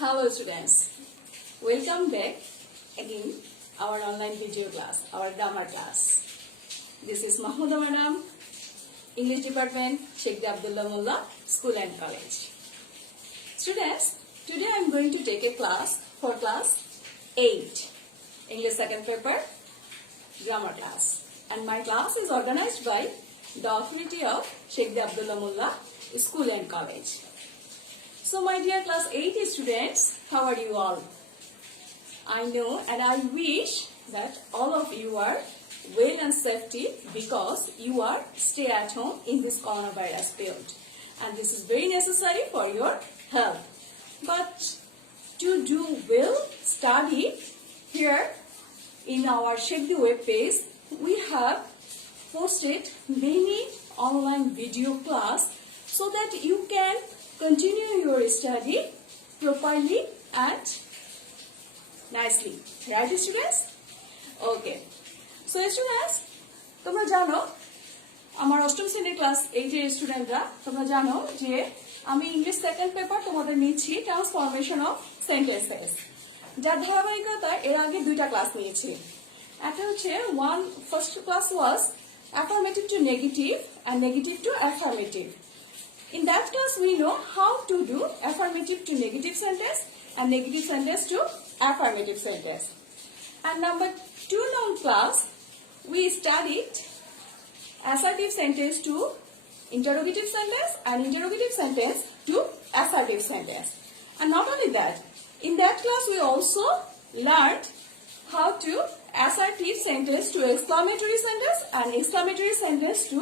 Hello students, welcome back again our online video class, our grammar class. This is Mahmouda Madam, English Department, Sheikh Abdullah Mullah, School and College. Students, today I am going to take a class for class 8, English second paper, grammar class. And my class is organized by the authority of Sheikh Abdullah Mullah, School and College. So my dear class 8 students, how are you all? I know and I wish that all of you are well and safety because you are stay at home in this coronavirus period. And this is very necessary for your health. But to do well study here in our Sheikh web page, we have posted many online video class so that you can continue your study properly and nicely. Right, students? Okay. So, students, তোমরা জানো আমার অষ্টম শ্রেণীর class 8 এর স্টুডেন্টরা তোমরা জানো যে আমি ইংলিশ সেকেন্ড পেপার তোমাদের নিচ্ছি ট্রান্সফরমেশন অফ সেন্টেন্সেস যার ধারাবাহিকতায় এর আগে দুইটা ক্লাস নিয়েছি একটা হচ্ছে first class was affirmative to negative and negative to affirmative. In that class, we know how to do affirmative to negative sentence and negative sentence to affirmative sentence. And number 2 noun class, we studied assertive sentence to interrogative sentence and interrogative sentence to assertive sentence. And not only that, in that class, we also learned how to assertive sentence to exclamatory sentence and exclamatory sentence to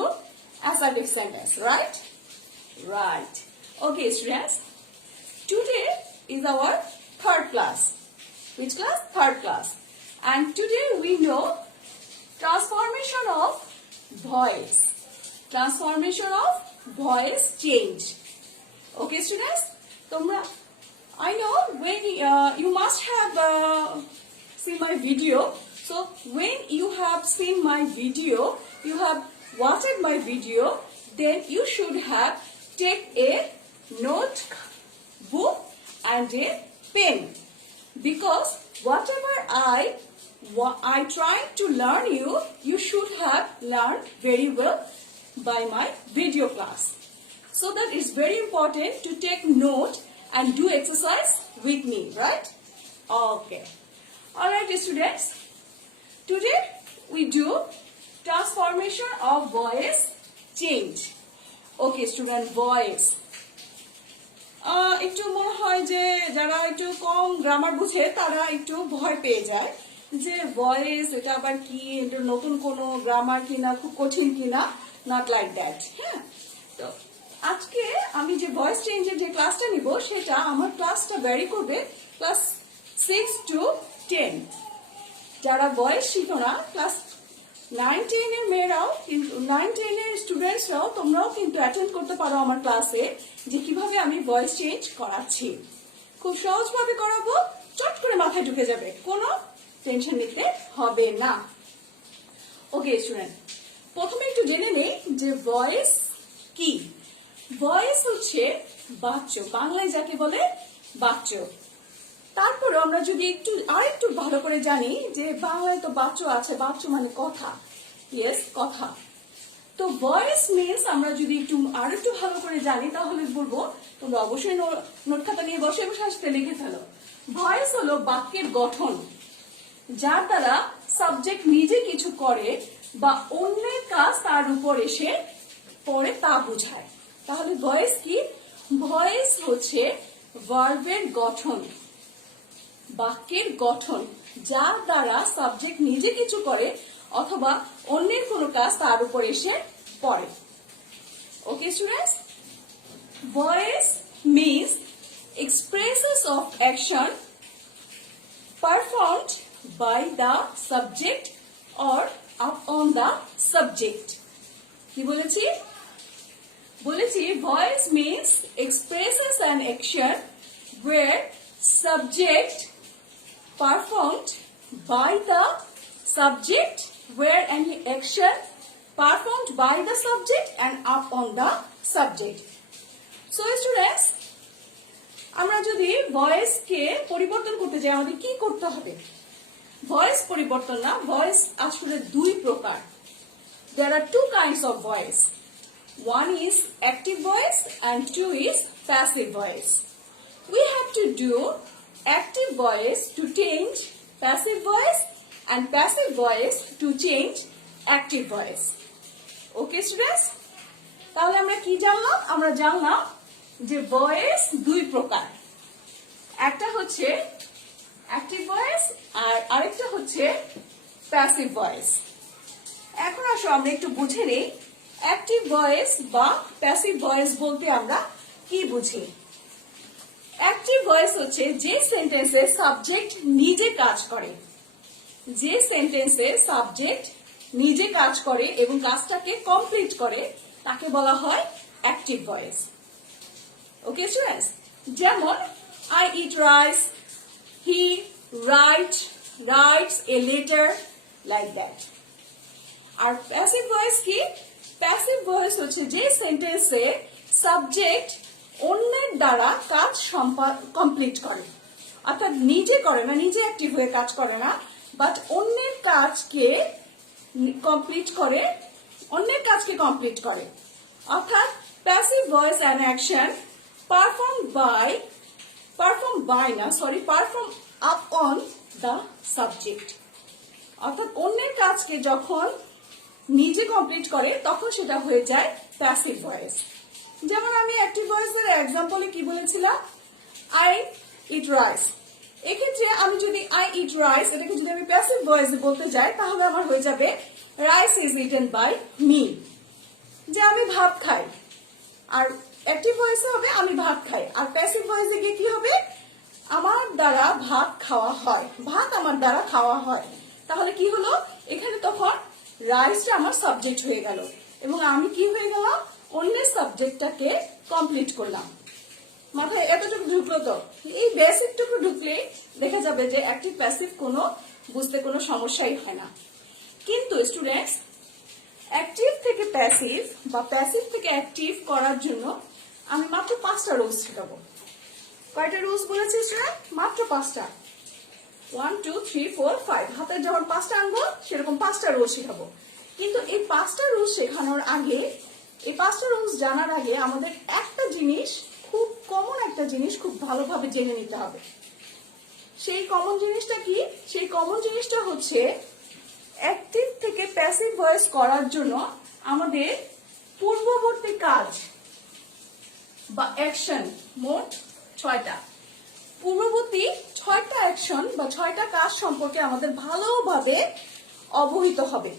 assertive sentence, right? Right. Okay, students. Today is our third class. Which class? Third class. And today we know transformation of voice. Transformation of voice change. Okay, students. I know when you must have seen my video. So when you have seen my video, you have watched my video, then you should have take a notebook and a pen because whatever I try to learn you should have learned very well by my video class. So that is very important to take note and do exercise with me, right? Okay. Alright, students. Today we do transformation of voice change. Okay student voice একটু মনে হয় যে যারা একটু কম grammar বুঝে তারা একটু ভয় পেয়ে যায় যে ভয়েস এটা আবার কি এটা নতুন কোনো গ্রামার কিনা খুব কঠিন কিনা নট লাইক দ্যাট. হ্যাঁ, তো আজকে আমি যে ভয়েস চেঞ্জের যে ক্লাসটা নিব সেটা আমার ক্লাসটা ভ্যারি করবে ক্লাস 6 to 10. যারা ভয়েস শিখো না ক্লাস 9-10 এর মেয়েরাও কিন্তু 9-10 এর স্টুডেন্টসরাও তোমরাও কিন্তু অ্যাটেন্ড করতে পারো আমার ক্লাসে যে কিভাবে আমি ভয়েস চেঞ্জ করাচ্ছি. খুব সহজভাবে করাবো, চট করে মাথায় ঢুকে যাবে, কোনো টেনশন নিতে হবে না. ওকে স্টুডেন্ট, প্রথমে একটু জেনে নেই যে ভয়েস কি. ভয়েস হচ্ছে বাচ্য, বাংলায় যাকে বলে বাচ্য. তারপরে আমরা যদি আরেকটু ভালো করে জানি যে বাংলায় তো বাচ্চ আছে, বাচ্চ মানে কথা. ইয়েস, কথা. তো ভয়েস মিনস আমরা যদি আরেকটু ভালো করে জানি তাহলে বলবো, তোমরা অবশ্যই নোট খাতা নিয়ে বসে বসে আসতে লিখে ফেলো. ভয়েস হলো বাক্যের গঠন যার দ্বারা সাবজেক্ট নিজে কিছু করে বা অন্যের কাজ তার উপর এসে পড়ে তা বোঝায়. তাহলে ভয়েস কি? ভয়েস হচ্ছে ভার্বের গঠন, বাক্যের গঠন যার দ্বারা সাবজেক্ট নিজে কিছু করে অথবা অন্যের কোনো কাজ তার উপর এসে পড়ে. Okay students, voice means expresses of action performed by the subject or on the subject. কি বলেছি? Voice means expresses an action where subject performed by the subject, where an action performed by the subject and up on the subject. So students, আমরা যদি ভয়েসকে পরিবর্তন করতে চাই আমাদের কি করতে হবে? ভয়েস পরিবর্তন না, ভয়েস আসলে দুই প্রকার। There are two kinds of voice. One is active voice and two is passive voice. We have to do active voice to change passive voice and passive voice to change active voice. Okay students? তাহলে আমরা কি জানলাম? আমরা জানলাম যে voice দুই প্রকার, একটা হচ্ছে অ্যাক্টিভ ভয়েস আর আরেকটা হচ্ছে প্যাসিভ ভয়েস। এখন আসো আমরা একটু বুঝে নেই অ্যাক্টিভ ভয়েস বা প্যাসিভ ভয়েস বলতে আমরা কি বুঝি। অ্যাক্টিভ ভয়েস হচ্ছে যে সেন্টেন্সে সাবজেক্ট নিজে কাজ করে, যে সেন্টেন্সে সাবজেক্ট নিজে কাজ করে এবং কাজটাকে কমপ্লিট করে তাকে বলা হয় অ্যাক্টিভ ভয়েস। ওকে স্টুডেন্টস, যেমন I eat rice, he writes a letter, like that. আর প্যাসিভ ভয়েস কি? প্যাসিভ ভয়েস হচ্ছে যে সেন্টেন্সে সাবজেক্ট অন্যের দ্বারা কাজ কমপ্লিট করে, অর্থাৎ নিজে করে না, নিজে অ্যাক্টিভ হয়ে কাজ করে না, বাট অন্যের কাজকে কমপ্লিট করে, অন্যের কাজকে কমপ্লিট করে। অর্থাৎ passive voice and action perform up on the subject. অর্থাৎ অন্যের কাজকে যখন নিজে কমপ্লিট করে তখন সেটা হয়ে যায় প্যাসিভ ভয়েস। যেমন আমি অ্যাক্টিভ ভয়েসের এক্সাম্পলে কি বলেছিলাম, আই ইট রাইস। এক্ষেত্রে আমি যদি আই ইট রাইস এটাকে যদি আমি প্যাসিভ ভয়েসে বলতে যাই তাহলে আমার হয়ে যাবে rice is eaten by me, যে আমি ভাত খাই। আর অ্যাক্টিভ ভয়েসে হবে আমি ভাত খাই, আর প্যাসিভ ভয়েসে গিয়ে কি হবে, আমার দ্বারা ভাত খাওয়া হয়, ভাত আমার দ্বারা খাওয়া হয়। তাহলে কি হলো, এখানে তখন রাইসটা আমার সাবজেক্ট হয়ে গেল এবং আমি কি হয়ে গেলাম, অন্যের সাবজেক্টটাকে কমপ্লিট করলাম। মাথায় এতটুকু ঢুকলো তো? এই বেসিকটুকু ঢুকলে দেখা যাবে যে অ্যাক্টিভ প্যাসিভ কোনো বুঝতে কোনো সমস্যাই হয় না। কিন্তু স্টুডেন্টস, অ্যাক্টিভ থেকে প্যাসিভ বা প্যাসিভ থেকে অ্যাক্টিভ করার জন্য আমি মাত্র 5টা রুলস শেখাবো। কয়টা রুলস বলেছি স্টুডেন্ট? মাত্র 5টা। 1 2 3 4 5, হাতের যেমন 5টা আঙ্গুল সেরকম 5টা রুলস শেখাবো। কিন্তু এই 5টা রুলস শেখানোর আগে, এই 5টা রুলস জানার আগে আমাদের একটা জিনিস, খুব কমন একটা জিনিস খুব ভালোভাবে জেনে নিতে হবে। সেই কমন জিনিসটা কি? সেই কমন জিনিসটা হচ্ছে অ্যাক্টিভ থেকে প্যাসিভ ভয়েস করার জন্য আমাদের পূর্ববর্তী কাজ বা অ্যাকশন মোট 6টা। পূর্ববর্তী 6টা অ্যাকশন বা 6টা কাজ সম্পর্কে আমাদের ভালোভাবে অবহিত হবে,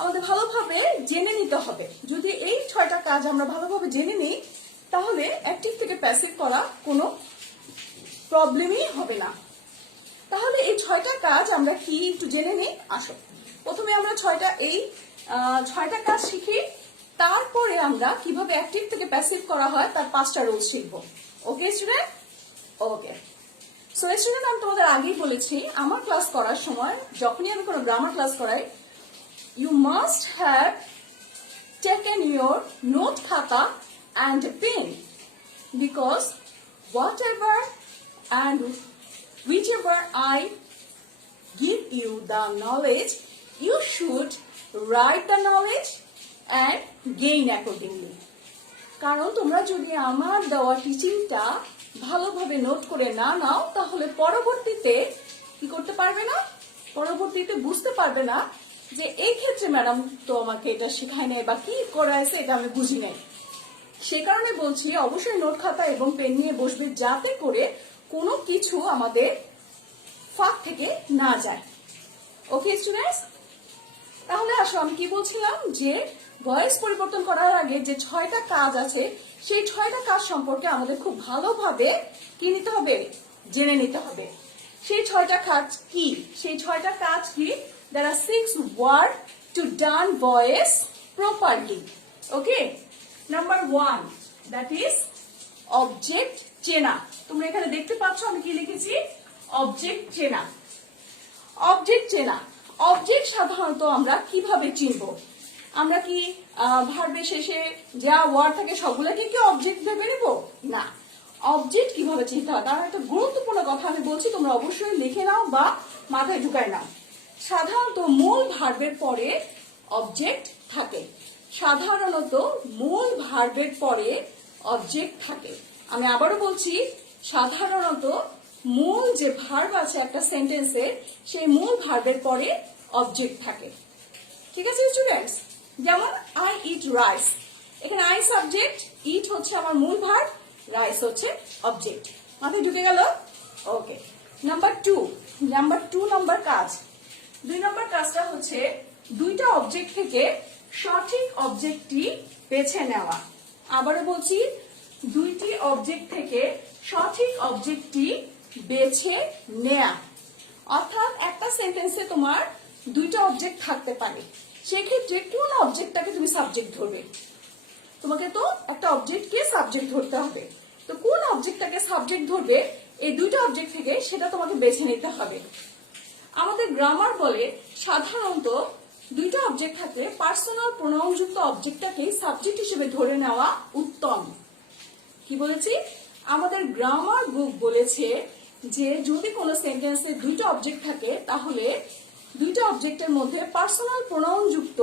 আমাদের ভালোভাবে জেনে নিতে হবে। যদি এই 6টা কাজ আমরা ভালোভাবে জেনে নিই তাহলে অ্যাক্টিভ থেকে প্যাসিভ করা কোনো প্রবলেমই হবে না। তাহলে এই 6টা কাজ আমরা কি একটু জেনে নিই। আসো প্রথমে আমরা 6টা কাজ শিখি, তারপরে আমরা কিভাবে অ্যাক্টিভ থেকে প্যাসিভ করা হয় তার 5টা রুলস শিখবো। Okay student? Okay. So student, আমি তোমাদের আগেই বলেছি আমার ক্লাস করার সময় যখনই আমি কোনো গ্রামার ক্লাস করাই, you must have taken your note khata and a pen, because whatever and whichever I give you the knowledge, you should write the knowledge and gain accordingly. কারণ তোমরা যদি আমার দেওয়া টিচিংটা ভালোভাবে নোট করে না নাও তাহলে পরবর্তীতে কি করতে পারবে না, পরবর্তীতে বুঝতে পারবে না যে এই ক্ষেত্রে ম্যাডাম তো আমাকে এটা শেখায় নাই বা কি করাইছে এটা আমি বুঝি নাই। সে কারণে বলছি অবশ্যই নোট খাতা এবং পেন নিয়ে বসবে, যাতে করে কোনো কিছু আমাদের ফাঁক থেকে না যায়। Okay students? তাহলে আসো আমি কি বলছিলাম, যে ভয়েস পরিবর্তন করার আগে যে 6টা কাজ আছে সেই 6টা কাজ সম্পর্কে আমাদের খুব ভালোভাবে কি নিতে হবে, জেনে নিতে হবে। সেই 6টা কাজ কি? সেই 6টা কাজ কি? There are 6 words to done voice properly. Okay? Number 1, that is object চেনা। তোমরা এখানে দেখতে পাচ্ছ আমি কি লিখেছি, অবজেক্ট চেনা। অবজেক্ট চেনা, অবজেক্ট সাধারণত আমরা কিভাবে চিনব? আমরা কি ভার্বের শেষে যা ওয়ার্ড থাকে সবগুলোকে কি অবজেক্ট ভেবে নিব? না, অবজেক্ট কিভাবে চিনতে হয় তার একটা গুরুত্বপূর্ণ কথা আমি বলছি, তোমরা অবশ্যই লিখে নাও বা মাথায় ঢুকায় নাও। সাধারণত মূল ভার্বের পরে অবজেক্ট থাকে। সাধারণত মূল ভার্বের পরে অবজেক্ট থাকে। আমি আবারও বলছি, সাধারণত মূল যে ভার্ব আছে একটা সেন্টেন্সের, সেই মূল ভার্বের পরে অবজেক্ট থাকে। ঠিক আছে স্টুডেন্টস? যেমন আই ইট রাইস, এখানে আই সাবজেক্ট, ইট হচ্ছে আমার মূল ভার্ব, রাইস হচ্ছে অবজেক্ট। মাথায় ঢুকে গেল? ওকে। নাম্বার টু নাম্বার কাজ। 2 নম্বর কাজটা হচ্ছে দুইটা অবজেক্ট থেকে সঠিক অবজেক্টটি বেছে নেওয়া। আবারও বলছি, দুইটি অবজেক্ট থেকে সঠিক অবজেক্টটি বেছে নেয়া। অর্থাৎ একটা সেন্টেন্সে তোমার দুইটা অবজেক্ট থাকতে পারে, সেক্ষেত্রে কোন অবজেক্টটাকে তুমি সাবজেক্ট ধরবে? তোমাকে তো একটা অবজেক্টকে সাবজেক্ট ধরতে হবে, তো কোন অবজেক্টটাকে সাবজেক্ট ধরবে এই দুইটা অবজেক্ট থেকে সেটা তোমাকে বেছে নিতে হবে। আমাদের গ্রামার বলে সাধারণত দুইটা অবজেক্ট থাকলে পার্সোনাল প্রোনাউন যুক্ত অবজেক্টটাকে সাবজেক্ট হিসেবে ধরে নেওয়া উত্তম। কি বলেছি? আমাদের গ্রামার বুক বলেছে যে যদি কোনো সেন্টেন্সে দুইটা অবজেক্ট থাকে তাহলে দুইটা অবজেক্টের মধ্যে পার্সোনাল প্রোনাউন যুক্ত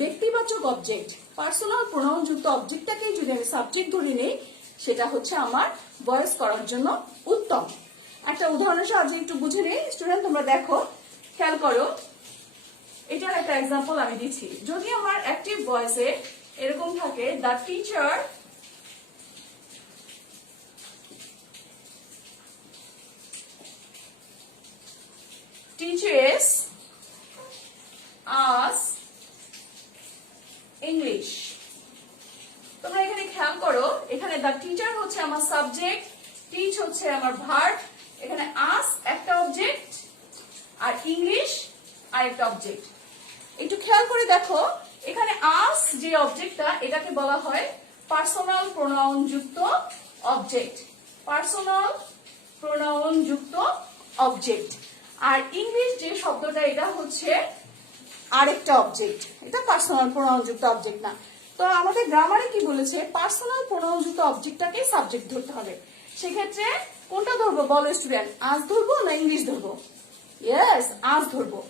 ব্যক্তিবাচক অবজেক্ট, পার্সোনাল প্রোনাউন যুক্ত অবজেক্টটাকেই যদি আমি সাবজেক্ট ধরে নেই, সেটা হচ্ছে আমার ভয়েস করার জন্য উত্তম। একটা উদাহরণের সাহায্যে একটু বুঝে নেই স্টুডেন্ট, তোমরা দেখো, খেয়াল করো। এটার একটা এক্সাম্পল আমি দিচ্ছি। যদি আমার অ্যাক্টিভ ভয়েসে এরকম থাকে, the teacher teaches us English, তোমরা এখানে খেয়াল করো, এখানে দ্য টিচার হচ্ছে আমার সাবজেক্ট, টিচ হচ্ছে আমার ভার্ব, এখানে আস একটা অবজেক্ট আর ইংলিশ আর একটা অবজেক্ট। একটু খেয়াল করে দেখো, এখানে আস যে অবজেক্টটা, এটাকে বলা হয় পার্সোনাল প্রোনাউন যুক্ত অবজেক্ট, পার্সোনাল প্রোনাউন যুক্ত অবজেক্ট। আর ইংলিশ যে শব্দটা, এটা হচ্ছে আরেকটা অবজেক্ট, এটা পার্সোনাল প্রোনাউন যুক্ত অবজেক্ট না। তো আমাদের গ্রামারে কি বলেছে? পার্সোনাল প্রোনাউন যুক্ত অবজেক্টটাকে সাবজেক্ট ধরতে হবে। সেক্ষেত্রে কোনটা ধরবো বলো স্টুডেন্ট? আস ধরবো না ইংলিশ ধরবো? ইয়েস, আস ধরবো।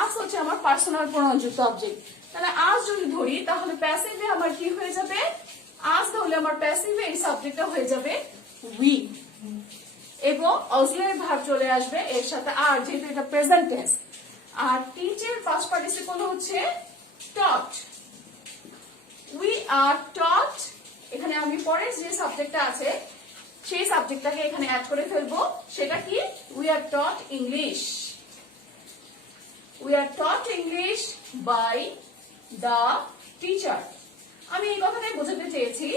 আস হচ্ছে আমার পার্সোনাল প্রোনাউন যুক্ত অবজেক্ট। তাহলে আস যদি ধরি তাহলে প্যাসিভে আমার কি হয়ে যাবে? আস ধরলে আমার প্যাসিভে এই সাবজেক্টটা হয়ে যাবে উই, এবং অক্সিলারি ভার্ব চলে আসবে এর সাথে আর, যেহেতু এটা প্রেজেন্ট টেন্স। আর টিচের পাস্ট পার্টিসিপল হচ্ছে টট, উই আর টট। এখানে আমি পরে যে সাবজেক্টটা আছে সেই সাবজেক্টটাকে এখানে অ্যাড করে ফেলবো, সেটা কি? We are taught English, we are taught English by the teacher. আমি এই কথাটাই বোঝাতে চেয়েছি,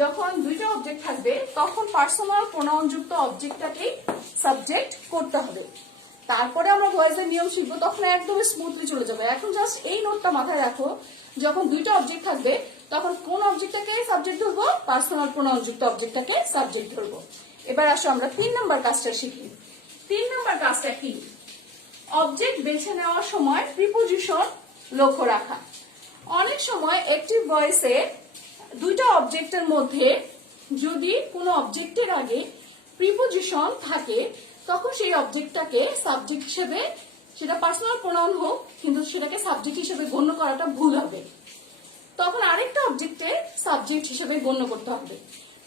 যখন দুইটা অবজেক্ট থাকবে তখন পার্সোনাল প্রোনাউন যুক্ত অবজেক্টটাকে সাবজেক্ট করতে হবে। তারপরে আমরা ভয়েসের নিয়ম শিখবো, তখন একদম স্মুথলি চলে যাবে। এখন জাস্ট এই নোটটা মাথায় রাখো, যখন দুইটা অবজেক্ট থাকবে তখন কোন অবজেক্টটাকে সাবজেক্ট ধরবো? পার্সোনাল প্রোনাউন যুক্ত অবজেক্টটাকে সাবজেক্ট ধরবো। এবার আসো আমরা 3 নম্বর কাজটা শিখি। 3 নম্বর কাজটা কি? অবজেক্ট বেছে নেওয়ার সময় প্রিপোজিশন লক্ষ্য রাখা। অনেক সময় অ্যাক্টিভ ভয়েসে দুইটা অবজেক্টের মধ্যে যদি কোনো অবজেক্টের আগে প্রিপোজিশন থাকে, তখন সেই অবজেক্টটাকে সাবজেক্ট হিসেবে, সেটা পার্সোনাল প্রোনাউন হোক, কিন্তু সেটাকে সাবজেক্ট হিসেবে গণ্য করাটা ভুল হবে। তখন আরেকটা অবজেক্টে সাবজেক্ট হিসেবে গণ্য করতে হবে।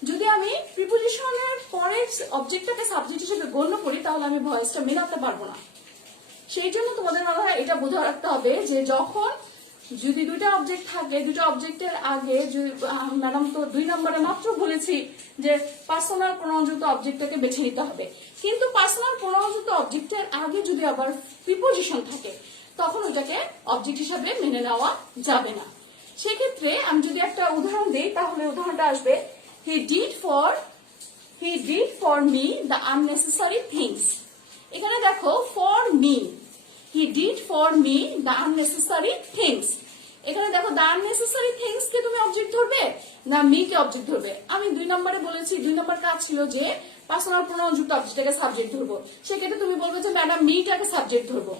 যদি আমি প্রিপোজিশনের পরে অবজেক্টটাকে সাবজেক্ট হিসেবে গণ্য করি, তাহলে আমি ভয়েসটা মেলাতে পারবো না। সেই জন্য তোমাদের মনে হয় এটা বোঝা রাখতে হবে যে যখন যদি দুইটা অবজেক্ট থাকে, দুইটা অবজেক্টের আগে, ম্যাডাম তো 2 নম্বরে মাত্র বলেছি যে পার্সোনাল প্রোনাউন যুক্ত অবজেক্টটাকে বেছে নিতে হবে, কিন্তু পার্সোনাল প্রোনাউন যুক্ত অবজেক্টের আগে যদি আবার প্রিপোজিশন থাকে, তখন ওটাকে অবজেক্ট হিসাবে মেনে নেওয়া যাবে না। সেক্ষেত্রে আমি যদি একটা উদাহরণ দিই, তাহলে উদাহরণটা আসবে, he did for me the unnecessary things. এখানে দেখো for me, he did for me the unnecessary things. এখানে দেখো দ্য আননেসেসারি থিংস কে তুমি অবজেক্ট ধরবে না মি কে অবজেক্ট ধরবে? আমি 2 নম্বরে বলেছি, 2 নম্বর কাজ ছিল যে পার্সোনাল প্রোনাউন যুক্ত অবজেক্টটাকে সাবজেক্ট ধরবো। সেক্ষেত্রে তুমি বলবে যে ম্যাডাম মিটাকে সাবজেক্ট ধরবো,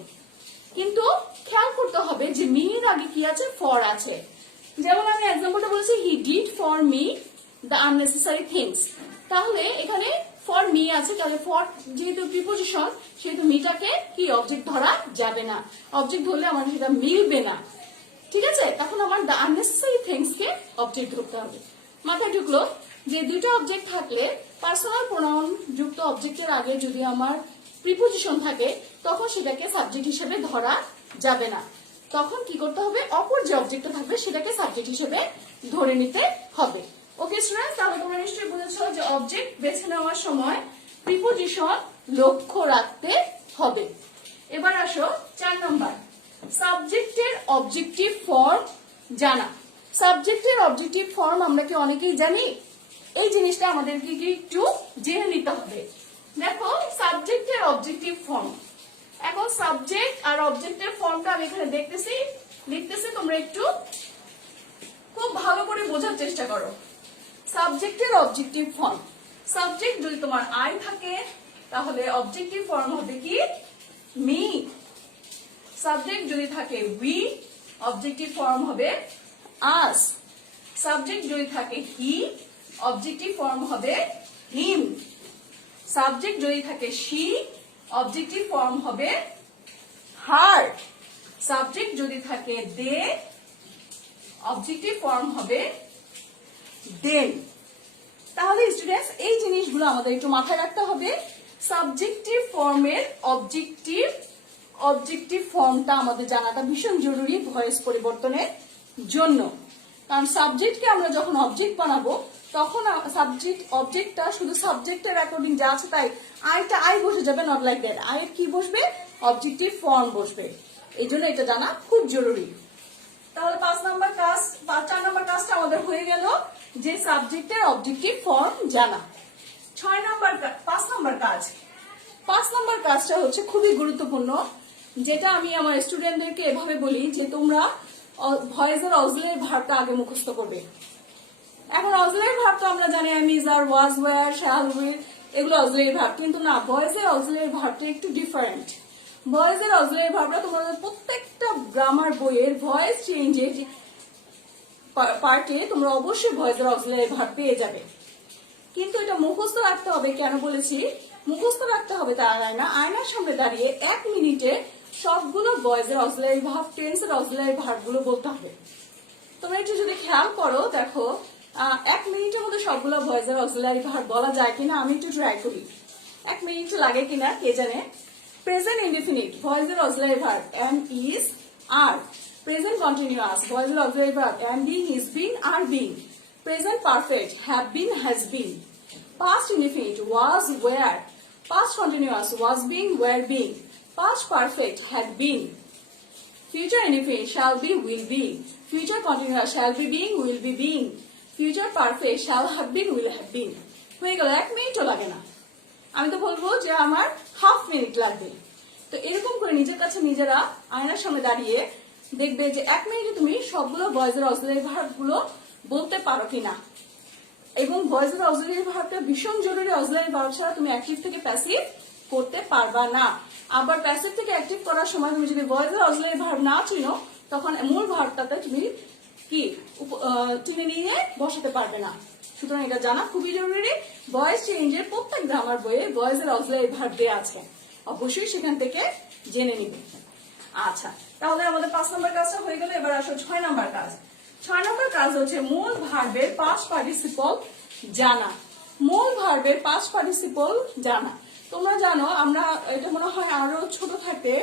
কিন্তু খেয়াল করতে হবে যে মির আগে কি আছে? ফর আছে। যেমন আমি এক্সাম্পলটা বলেছি, he did for me the unnecessary things. তাহলে এখানে ফর মি আছে, তাহলে ফর যেহেতু প্রিপোজিশন সেহেতু মিটাকে কি অবজেক্ট ধরা যাবে না, অবজেক্ট ধরলে আমার সেটা মিলবে না। ঠিক আছে, তখন আমার the unnecessary things K object ধরতে হবে। মাথায় ঢুকলো যে দুইটা অবজেক্ট থাকলে পার্সোনাল প্রোনাউন যুক্ত অবজেক্টের আগে যদি আমার প্রিপোজিশন থাকে তখন সেটাকে সাবজেক্ট হিসেবে ধরা যাবে না, তখন কি করতে হবে, অপর যে অবজেক্টটা থাকবে সেটাকে সাবজেক্ট হিসেবে ধরে নিতে হবে। ওকে স্টুডেন্টস, তাহলে তোমরা নিশ্চয়ই বুঝেছো যে অবজেক্ট বেছে নেওয়ার সময় প্রিপোজিশন লক্ষ্য রাখতে হবে। এবার আসো 4 নাম্বার, সাবজেক্টের অবজেক্টিভ ফর্ম জানা। সাবজেক্টের অবজেক্টিভ ফর্ম আমরা কি অনেকেই জানি? এই জিনিসটা আমাদেরকে কি একটু জেনে নিতে হবে। দেখো সাবজেক্টের অবজেক্টিভ ফর্ম, এখন সাবজেক্ট আর অবজেক্টের ফর্মটা আমি এখানে লিখতেছি, তোমরা একটু খুব ভালো করে বোঝার চেষ্টা করো। সাবজেক্টের অবজেক্টিভ ফর্ম, সাবজেক্ট যদি তোমার আই থাকে তাহলে অবজেক্টিভ ফর্ম হবে কি মি। সাবজেক্ট যদি থাকে উই, অবজেক্টিভ ফর্ম হবে আস। সাবজেক্ট যদি থাকে হি, অবজেক্টিভ ফর্ম হবে হিম। সাবজেক্ট যদি থাকে শি, অবজেক্টিভ ফর্ম হবে হার। সাবজেক্ট যদি থাকে দে, অবজেক্টিভ ফর্ম হবে দেন। তাহলে স্টুডেন্টস এই জিনিসগুলো আমাদের একটু মাথায় রাখতে হবে। সাবজেক্টিভ ফর্মের অবজেক্টিভ ফর্মটা আমাদের জানাটা ভীষণ জরুরি ভয়েস পরিবর্তনের জন্য, কারণ সাবজেক্টকে আমরা যখন অবজেক্ট বানাবো তখন অবজেক্টটা শুধু সাবজেক্টের অ্যাকর্ডিং যা আছে তাই আইটা আই বসে যাবে, নট লাইক দ্যাট। আইয়ের কি বসবে, অবজেক্টিভ ফর্ম বসবে, এই জন্য এটা জানা খুব জরুরি। তাহলে 4 নাম্বার কাজটা আমাদের হয়ে গেল যে সাবজেক্টের অবজেক্টিভ ফর্ম জানা। 5 নাম্বার কাজটা হচ্ছে খুবই গুরুত্বপূর্ণ, যেটা আমি আমার স্টুডেন্টদেরকে এভাবে বলি যে তোমরা ভয়েসের অক্সিলারি ভার্বটা আগে মুখস্থ করবে। এখন অক্সিলারি ভার্ব তো আমরা জানি I, is, are, was, were, shall, will, এগুলো অক্সিলারি ভার্ব, কিন্তু না, ভয়েসের অক্সিলারি ভার্বটা একটু ডিফারেন্ট। ভয়েসের অক্সিলারি ভার্বটা তোমাদের প্রত্যেকটা গ্রামার বইয়ের ভয়েস চেঞ্জের পার্টে তোমরা অবশ্যই ভয়েসের অক্সিলারি ভার্ব পেয়ে যাবে, কিন্তু এটা মুখস্থ রাখতে হবে। কেন বলেছি মুখস্থ রাখতে হবে? তা না, আয়নার সামনে দাঁড়িয়ে 1 মিনিটে সবগুলো ভয়েসের অক্সিলারি ভার্ব, টেন্সের অক্সিলারি ভার্ব গুলো বলতে হবে। তোমরা একটু যদি খেয়াল করো, দেখো 1 মিনিটের মধ্যে সবগুলো ভয়েসের অক্সিলারি ভার্ব বলা যায় কিনা, আমি একটু ট্রাই করি। 1 মিনিট লাগে কিনা কে জানে। প্রেজেন্ট ইনডিফিনিট ভয়েসের auxiliary verb am, is, are. Present continuous ভয়েসের auxiliary verb am, being, is being, are being. Present perfect have been, has been. Past indefinite was, were. Past continuous was being, were being. Past perfect had been. Future indefinite shall be, will be. Future continuous shall be being, will be being. Future perfect shall have been, will have been. হয়ে গেল, 1 মিনিটও লাগে না। আমি তো বলবো যে আমার হাফ মিনিট লাগবে। তো এরকম করে নিজের কাছে নিজেরা আয়নার সামনে দাঁড়িয়ে দেখবে যে 1 মিনিটে তুমি সবগুলো ভয়েসের অক্সিলারি ভার্ব গুলো বলতে পারো কিনা। এবং ভয়েসের অক্সিলারি ভার্বটা ভীষণ জরুরি, অক্সিলারি ভার্ব ছাড়া তুমি অ্যাক্টিভ থেকে প্যাসিভ করতে পারবা না। আবার প্যাসিভ থেকে অ্যাক্টিভ করার সময় তুমি যদি ভয়েসের অক্সিলারি ভার্ব না চিনো তখন মূল ভার্বটাতে তুমি কি টেনে নিয়ে বসাতে পারবে না। সুতরাং এটা জানা খুবই জরুরি। ভয়েস চেঞ্জের প্রত্যেক গ্রামার বইয়ে ভয়েসের অক্সিলারি ভার্ব দেয়া আছে, অবশ্যই সেখান থেকে জেনে নিবে। আচ্ছা, তাহলে আমাদের 5 নম্বর কাজটা হয়ে গেল। এবার আসো 6 নম্বর কাজ। 6 নম্বর কাজ হচ্ছে মূল ভার্বের পাস্ট পার্টিসিপল জানা। মূল ভার্বের পাস্ট পার্টিসিপল জানা। তোমরা জানো, আমরা এটা মনে হয় আরো ছোট থাকতে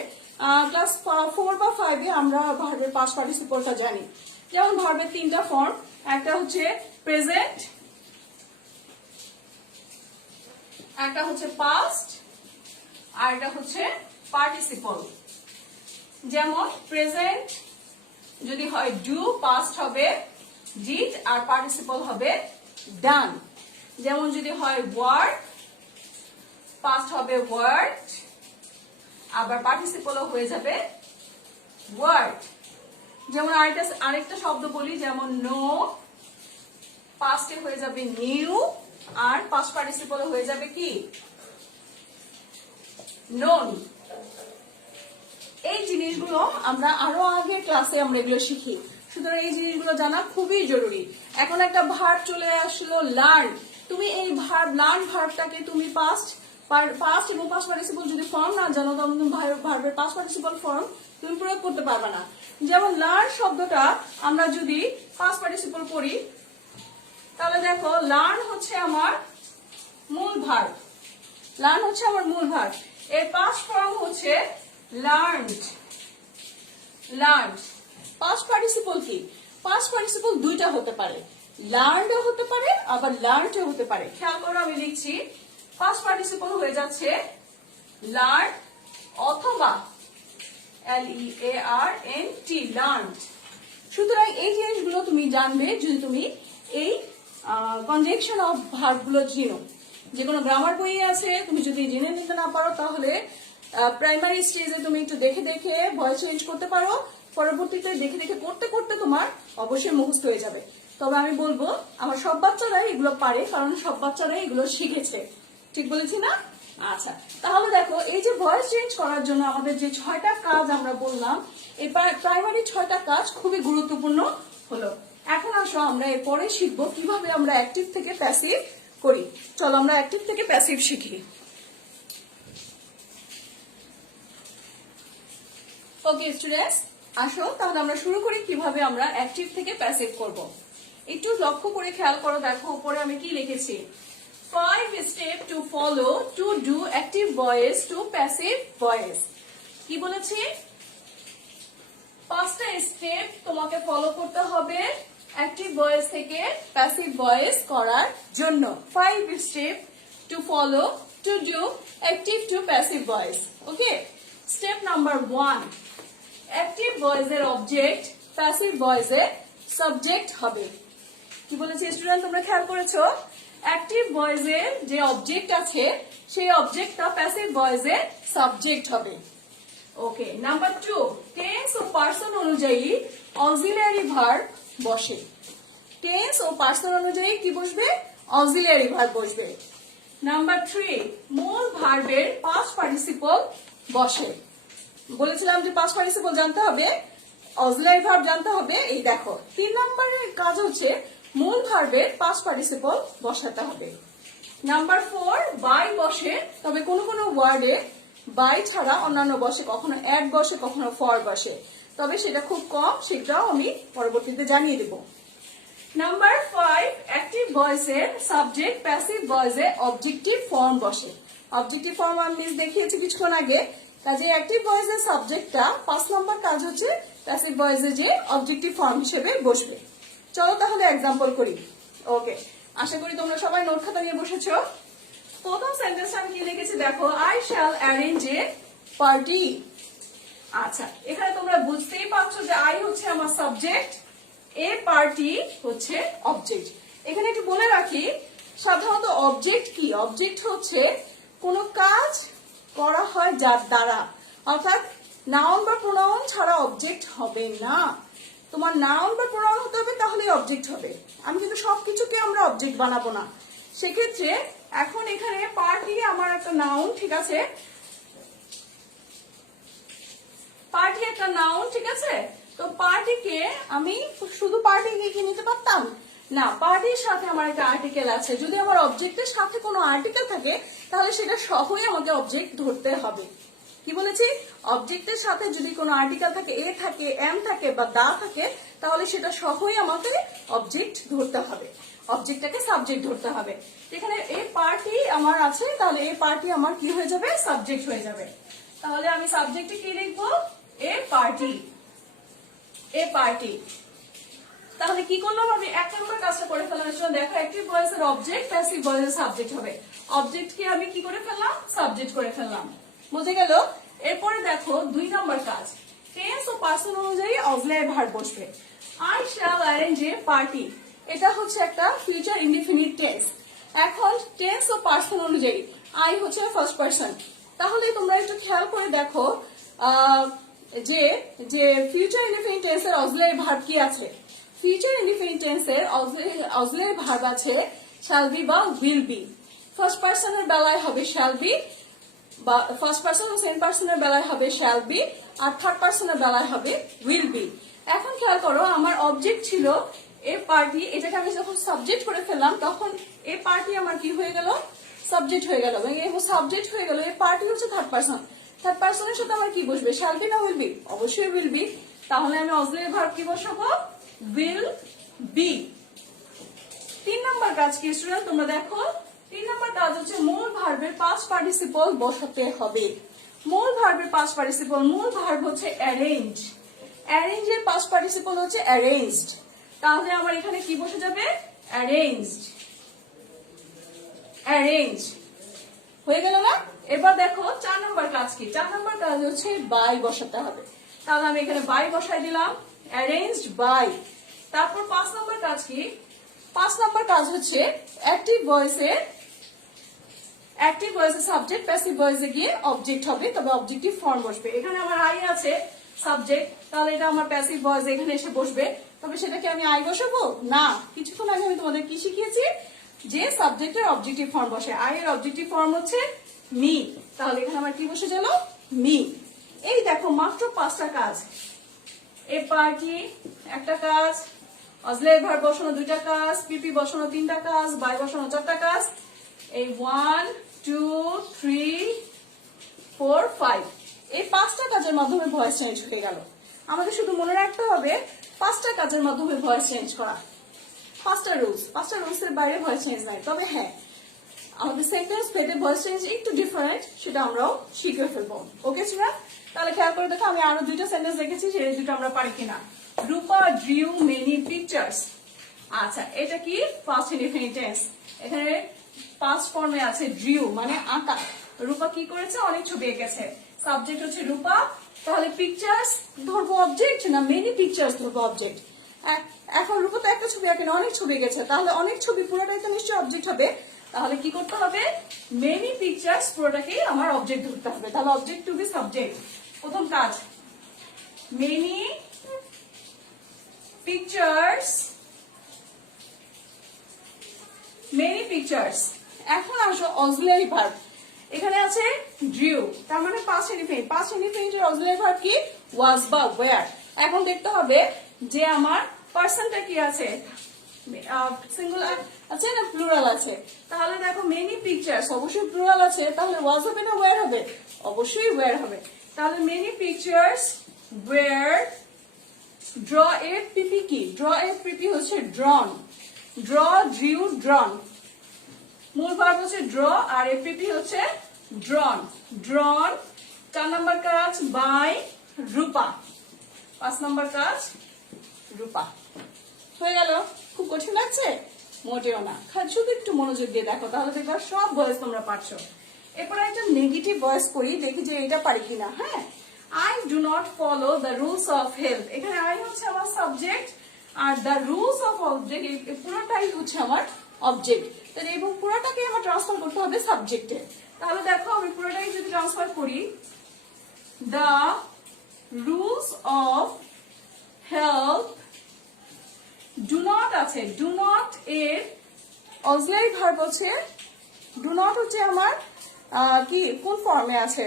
ক্লাস 4 বা 5 এ আমরা ভার্বের পাস্ট পার্টিসিপলটা জানি। যেমন ভার্বের 3টা ফর্ম, একটা হচ্ছে প্রেজেন্ট, একটা হচ্ছে পাস্ট, আর একটা হচ্ছে পার্টিসিপল। যেমন প্রেজেন্ট যদি হয় ডু, পাস্ট হবে ডিড, আর পার্টিসিপল হবে ডান। যেমন যদি হয় ওয়ার্ক, পাস্ট হবে ওয়ার্ড, আবার পার্টিসিপলও হয়ে যাবে ওয়ার্ড। যেমন আরেকটা শব্দ বলি, যেমন নো, পাস্টে হয়ে যাবে নিউ, আর পাস্ট পার্টিসিপল হয়ে যাবে কি নোন। এই জিনিসগুলো আমরা আরো আগে ক্লাসে আমরা এগুলো শিখি, সুতরাং এই জিনিসগুলো জানা খুবই জরুরি। এখন একটা ভার্ব চলে আসলো লার্ন। তুমি এই ভার্ব লার্ন ভার্বটাকে তুমি পাস্ট এবং পাস্ট পার্টিসিপল যদি ফর্ম না জানো তাহলে তুমি ভার্বের পাস্ট পার্টিসিপল ফর্ম তুমি প্রয়োগ করতে পারবে না। যেমন লার্ন শব্দটা আমরা যদি পাস্ট পার্টিসিপল করি তাহলে দেখো লার্ন হচ্ছে আমার মূল ভার্ব, লার্ন হচ্ছে আমার মূল ভার্ব, এর পাস্ট ফর্ম হচ্ছে লার্নড। লার্নড পাস্ট পার্টিসিপল কি? পাস্ট পার্টিসিপল দুইটা হতে পারে, লার্নডও হতে পারে আবার লার্নডও হতে পারে। খেয়াল করো আমি লিখছি পাস্ট পার্টিসিপল হয়ে যাচ্ছে লার্ন অথবা LEARNT লার্নড। সুতরাং এই জিনিসগুলো তুমি জানবে যদি তুমি এই কনজাংশন অফ ভার্বগুলো চিনো। যে কোনো গ্রামার বইয়ে আছে, তুমি যদি জেনে নিতে না পারো তাহলে প্রাইমারি স্টেজে তুমি একটু দেখে দেখে ভয়েস চেঞ্জ করতে পারো, পরবর্তীতে দেখে দেখে করতে করতে তোমার অবশ্যই মুখস্থ হয়ে যাবে। তবে আমি বলবো আমার সব বাচ্চারাই এগুলো পারে, কারণ সব বাচ্চারাই এগুলো শিখেছে। ঠিক বলেছি না? আচ্ছা, তাহলে দেখো এই যে ভয়েস চেঞ্জ করার জন্য আমাদের যে 6টা কাজ আমরা বললাম, এই প্রাইমারি 6টা কাজ খুবই গুরুত্বপূর্ণ হলো। এখন আসো আমরা এরপরে শিখবো কিভাবে আমরা অ্যাক্টিভ থেকে প্যাসিভ করি। চলো আমরা অ্যাক্টিভ থেকে প্যাসিভ শিখি। ওকে স্টুডেন্টস, আসো তাহলে আমরা শুরু করি কিভাবে আমরা অ্যাক্টিভ থেকে প্যাসিভ করব। একটু লক্ষ্য করে খেয়াল করো, দেখো উপরে আমি কি লিখেছি, 5 steps to follow to do active voice to passive voice। কি বলেছি? 5টা স্টেপ তোমাকে ফলো করতে হবে অ্যাক্টিভ ভয়েস থেকে প্যাসিভ ভয়েস করার জন্য। 5 steps to follow to do active to passive voice। Okay, step number 1, active ভয়েসের অবজেক্ট প্যাসিভ ভয়েসের সাবজেক্ট হবে। কি বলেছি স্টুডেন্ট, তোমরা খেয়াল করেছো? অ্যাক্টিভ ভয়েসের যে অবজেক্ট আছে সেই অবজেক্টটা প্যাসিভ ভয়েসের সাবজেক্ট হবে। ওকে, নাম্বার 2, টেন্স ও পার্সন অনুযায়ী অক্সিলিয়ারি ভার্ব বসে। টেন্স ও পার্সন অনুযায়ী কি বসবে? অক্সিলিয়ারি ভার্ব বসবে। নাম্বার 3, মূল ভার্বের পাস্ট পার্টিসিপল বসে। বলেছিলাম যে পাস্ট পার্টিসিপল জানতে হবে, অক্সিলিয়ারি ভার্ব জানতে হবে। এই দেখো 3 নম্বরের কাজ হচ্ছে মূল ভার্বের পাস্ট পার্টিসিপল বসাতে হবে। নাম্বার 4, বাই বসে, তবে কোনো কোনো ওয়ার্ডে বাই ছাড়া অন্যান্য বসে, কখনো অ্যাড বসে কখনো ফর বসে, তবে সেটা খুব কম, সেটাও আমি পরবর্তীতে জানিয়ে দেব। নাম্বার 5, অ্যাক্টিভ ভয়েসের সাবজেক্ট প্যাসিভ ভয়েসে অবজেক্টিভ ফর্ম বসে। অবজেক্টিভ ফর্ম আমি দেখিয়েছি কিছুক্ষণ আগে। কাজে অ্যাক্টিভ ভয়েসের সাবজেক্টটা 5 নম্বর কাজ হচ্ছে প্যাসিভ ভয়েসে যে অবজেক্টিভ ফর্ম হিসেবে বসবে। চলো তাহলে এক্সাম্পল করি। ওকে, আশা করি তোমরা সবাই নোট খাতা নিয়ে বসেছো। প্রথম সেন্টেন্সটা আমি কি লিখেছি দেখো, I shall arrange a party. আচ্ছা, এখানে তোমরা বুঝতেই পারছো যে আই হচ্ছে আমার সাবজেক্ট, এ পার্টি হচ্ছে অবজেক্ট। এখানে একটু বলে রাখি, সাধারণত অবজেক্ট কি? অবজেক্ট হচ্ছে কোনো কাজ করা হয় যার দ্বারা, অর্থাৎ নাউন বা প্রোনাউন ছাড়া অবজেক্ট হবে না। তোমার নাউন বা প্রোনাউন হতে হবে, তাহলে অবজেক্ট হবে। আমি কিন্তু সবকিছুকে আমরা অবজেক্ট বানাবো না। সেক্ষেত্রে এখন এখানে পার্টি আমার একটা নাউন, ঠিক আছে? পার্টি একটা নাউন, ঠিক আছে? তো পার্টিকে আমি শুধু পার্টিকে কি নিতে পারতাম না, পার্টির সাথে আমার একটা আর্টিকেল আছে। যদি আমার অবজেক্টের সাথে কোনো আর্টিকেল থাকে তাহলে সেটা সহই আমাকে অবজেক্ট ধরতে হবে। কি বলেছি? অবজেক্টের সাথে যদি কোনো আর্টিকেল থাকে, এ থাকে, এম থাকে বা দা থাকে, তাহলে সেটা সহই আমাকে অবজেক্ট ধরতে হবে, অবজেক্টটাকে সাবজেক্ট ধরতে হবে। এখানে এ পার্টি আমার আছে, তাহলে এ পার্টি আমার কি হয়ে যাবে? সাবজেক্ট হয়ে যাবে। তাহলে আমি সাবজেক্টে কি লিখবো? এ পার্টি। এ পার্টি। তাহলে কি করলাম আমি? 1 নম্বর কাজটা করে ফেললাম। দেখো অ্যাক্টিভ ভয়েসের অবজেক্ট প্যাসিভ ভয়েসের সাবজেক্ট হবে। অবজেক্টকে আমি কি করে ফেললাম? সাবজেক্ট করে ফেললাম। বুঝে গেল? এরপরে দেখো 2 নম্বর কাজ, টেন্স ও পার্সন অনুযায়ী অক্সিলিয়ারি ভার্ব বসবে। I shall arrange a party, এটা হচ্ছে একটা ফিউচার ইনডিফিনিট টেন্স। এখন টেন্স ও পার্সন অনুযায়ী আই হচ্ছে ফার্স্ট পার্সন। তাহলে তোমরা একটু খেয়াল করে দেখো যে যে ফিউচার ইনডিফিনিট টেন্সের অক্সিলিয়ারি ভার্ব কি আছে। ফিউচার ইনডিফিনিট টেন্সের অক্সিলিয়ারি ভার্ব আছে শ্যাল বি বা উইল বি। ফার্স্ট পার্সনের বেলায় হবে শ্যাল বি, বা ফার্স্ট পার্সন ও সেকেন্ড পার্সনের বেলায় হবে শ্যাল বি, আর থার্ড পার্সনের বেলায় হবে উইল বি। এখন খেয়াল করো, আমার অবজেক্ট ছিল এ পার্টি, এটাকে আমি যখন সাবজেক্ট করে ফেললাম তখন এই পার্টি আমার কি হয়ে গেল, সাবজেক্ট হয়ে গেল, এবং এই সাবজেক্ট হয়ে গেল। এই পার্টি হচ্ছে থার্ড পারসন, থার্ড পারসনের সাথে আমার কি বসবে, শ্যাল বি না উইল বি, অবশ্যই উইল বি। তাহলে আমি অক্সিলারি ভার্ব কি বসাবো, উইল বি। 3 নাম্বার কাজ কি স্টুডেন্ট, তোমরা দেখো 3 নাম্বার কাজ হচ্ছে মূল ভার্বের পাস্ট পার্টিসিপল বসাতে হবে। মূল ভার্বের পাস্ট পার্টিসিপল, মূল ভার্ব হচ্ছে অ্যারেঞ্জ, অ্যারেঞ্জ এর পাস্ট পার্টিসিপল হচ্ছে অ্যারেঞ্জড। তাহলে আমার এখানে কি বসে যাবে, অ্যারেঞ্জড, অ্যারেঞ্জ হয়ে গেল না। এবার দেখো 4 নাম্বার কাজ কি, 4 নাম্বার কাজ হচ্ছে বাই বসাতে হবে। তাহলে আমি এখানে বাই বসাই দিলাম, অ্যারেঞ্জড বাই। তারপর 5 নাম্বার কাজ কি, 5 নাম্বার কাজ হচ্ছে অ্যাক্টিভ ভয়েসে, অ্যাক্টিভ ভয়েসে সাবজেক্ট, প্যাসিভ ভয়েসে গিয়ে অবজেক্ট হবে, তবে অবজেক্টিভ ফর্ম বসবে। এখানে আমার আই আছে সাবজেক্ট, তাহলে এটা আমার প্যাসিভ ভয়েস এখানে এসে বসবে, তবে সেটাকে আমি আই বসাবো না। কিছুক্ষণ আগে আমি তোমাদের কি শিখিয়েছি, যে সাবজেক্টের অবজেক্টিভ ফর্ম বসে, আই এর অবজেক্টিভ ফর্ম হচ্ছে মি, তাহলে এখানে আমার কি বসে গেল, মি। এই দেখো মাত্র 5টা কাজ, এ পার্টি একটা কাজ, অক্সিলারি ভার্ব বসানো 2টা কাজ, পিপি বসানো 3টা কাজ, বাই বসানো 4টা কাজ। এই 1 2 3 4 5, এই 5টা কাজের মাধ্যমে ভয়েস চেঞ্জ হয়ে গেল। আমাদের শুধু মনে রাখতে হবে 5টা কাজের মাধ্যমে ভয়েস চেঞ্জ করা, 5টা রুলস, 5টা রুলস এর বাইরে ভয়েস চেঞ্জ নাই। তবে হ্যাঁ, আমাদের সেন্টেন্স পেতে ভয়েস চেঞ্জ একটু ডিফারেন্ট, সেটা আমরাও শিখে ফেলবো। ওকে স্টুডেন্ট, তাহলে খেয়াল করে দেখো, আমি আরো 2টা সেন্টেন্স দেখেছি, সেই 2টা আমরা পারি কিনা। রূপা ড্রিউ মেনি পিকচার্স। আচ্ছা, এটা কি ফার্স্ট ইনডিফিনিট টেন্স, এখানে পাস্ট ফর্মে আছে ড্রিউ মানে আঁকা। রূপা কি করেছে, অনেক ছবি এঁকেছে, সাবজেক্ট হচ্ছে রূপা, তাহলে পিকচার্স ধরবো অবজেক্ট না মেনি পিকচার্স ধরবো অবজেক্ট। এখন রূপা তো একটা ছবি এঁকেন, অনেক ছবি এঁকেছে, তাহলে অনেক ছবি পুরোটাই তো নিশ্চয়ই অবজেক্ট হবে। তাহলে কি করতে হবে, মেনি পিকচার্স পুরোটাকেই আমার অবজেক্ট ধরতে হবে। তাহলে অবজেক্ট টু বি সাবজেক্ট, প্রথম কাজ মেনি পিকচার্স, মেনি পিকচার্স। এখন আসো অক্সিলারি ভার্ব, এখানে আছে ড্রিউ, তার মানে পাস্ট ইনডিফিনিট, পাস্ট ইনডিফিনিটের অক্সিলারি ভার্ব কি, ওয়াজ বা ওয়্যার। এখন দেখতে হবে যে আমার পারসনটা কি আছে, সিঙ্গুলার আছে না প্লুরাল আছে। তাহলে দেখো মেনি পিকচার্স অবশ্যই প্লুরাল আছে, তাহলে ওয়াজ হবে না ওয়্যার হবে, অবশ্যই ওয়্যার হবে। তাহলে মেনি পিকচার্স ওয়্যার, ড্র এর পিপি কি, ড্র এর পিপি হচ্ছে ড্রন, ড্র ড্রিউ ড্রন। মূল ভার্ব হচ্ছে ড্র আর এর পিপি হচ্ছে ড্রন, ড্রন। 4 নাম্বার কাজ বাই রূপা, 5 নাম্বার কাজ রূপা। হয়ে গেল, খুব কঠিন লাগছে, মোটেও না, শুধু একটু মনোযোগ দিয়ে দেখো, তাহলে দেখবা সব ভয়েস তোমরা পারছো। এরপরে একটা নেগেটিভ ভয়েস করি, দেখি যে এটা পারি কিনা। হ্যাঁ, I do not follow the rules of health, এখানে I হচ্ছে আমার সাবজেক্ট আর the rules of object পুরোটাই হচ্ছে আমার অবজেক্ট, তাহলে এবং পুরোটাকে আমার ট্রান্সফার করতে হবে সাবজেক্টে। তাহলে দেখো আমি পুরোটাই যদি ট্রান্সফার করি, the rules of health do not আছে, do not এর অক্সিলারি ভার্ব হচ্ছে, do not হচ্ছে আমার কি কোন ফর্মে আছে,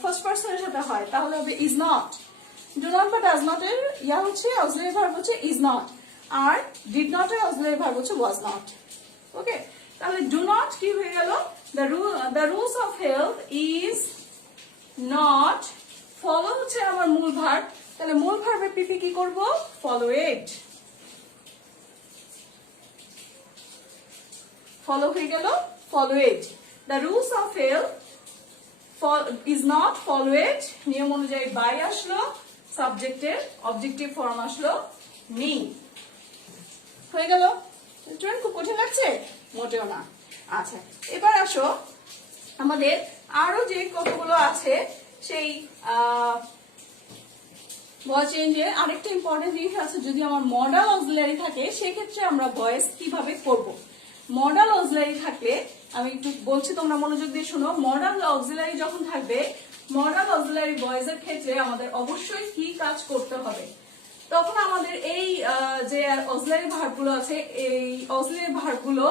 ফার্স্ট পারসনের সাথে হয়, তাহলে হবে is not। do not বা does not এর ইয়া হচ্ছে অক্সিলারি ভার্ব হচ্ছে is not, আর did not এর অক্সিলারি ভার্ব হচ্ছে was not। ওকে, তাহলে do not কি হয়ে গেল, the rules of health is not, follow হচ্ছে আমার মূল ভার্ব, তাহলে মূল ভার্বের পিপি কি করব, follow it, follow হয়ে গেল follow it। The rules of health is not follow it, নিয়ম অনুযায়ী বাই আসলো, সাবজেক্টের অবজেক্টিভ ফর্ম আসলো মি। হয়ে গেল স্টুডেন্ট, খুব কঠিন লাগছে, মোটেও না। আচ্ছা, এবার আসো আমাদের আরো যে কতগুলো আছে, সেই ভয়েস চেঞ্জে আরেকটা ইম্পর্টেন্ট জিনিস আছে, যদি আমার মডাল অক্সিলারি থাকে সেক্ষেত্রে আমরা ভয়েস কিভাবে করব। মডাল অক্সিলারি থাকলে আমি একটু বলছি, তোমরা মনোযোগ দিয়ে শোনো। মডাল অক্সিলারি যখন থাকবে, মডাল অক্সিলারি ভয়েসের ক্ষেত্রে আমাদের অবশ্যই কি কাজ করতে হবে, তখন আমাদের এই যে অক্সিলারি ভার্বগুলো আছে, এই অক্সিলারি ভার্বগুলো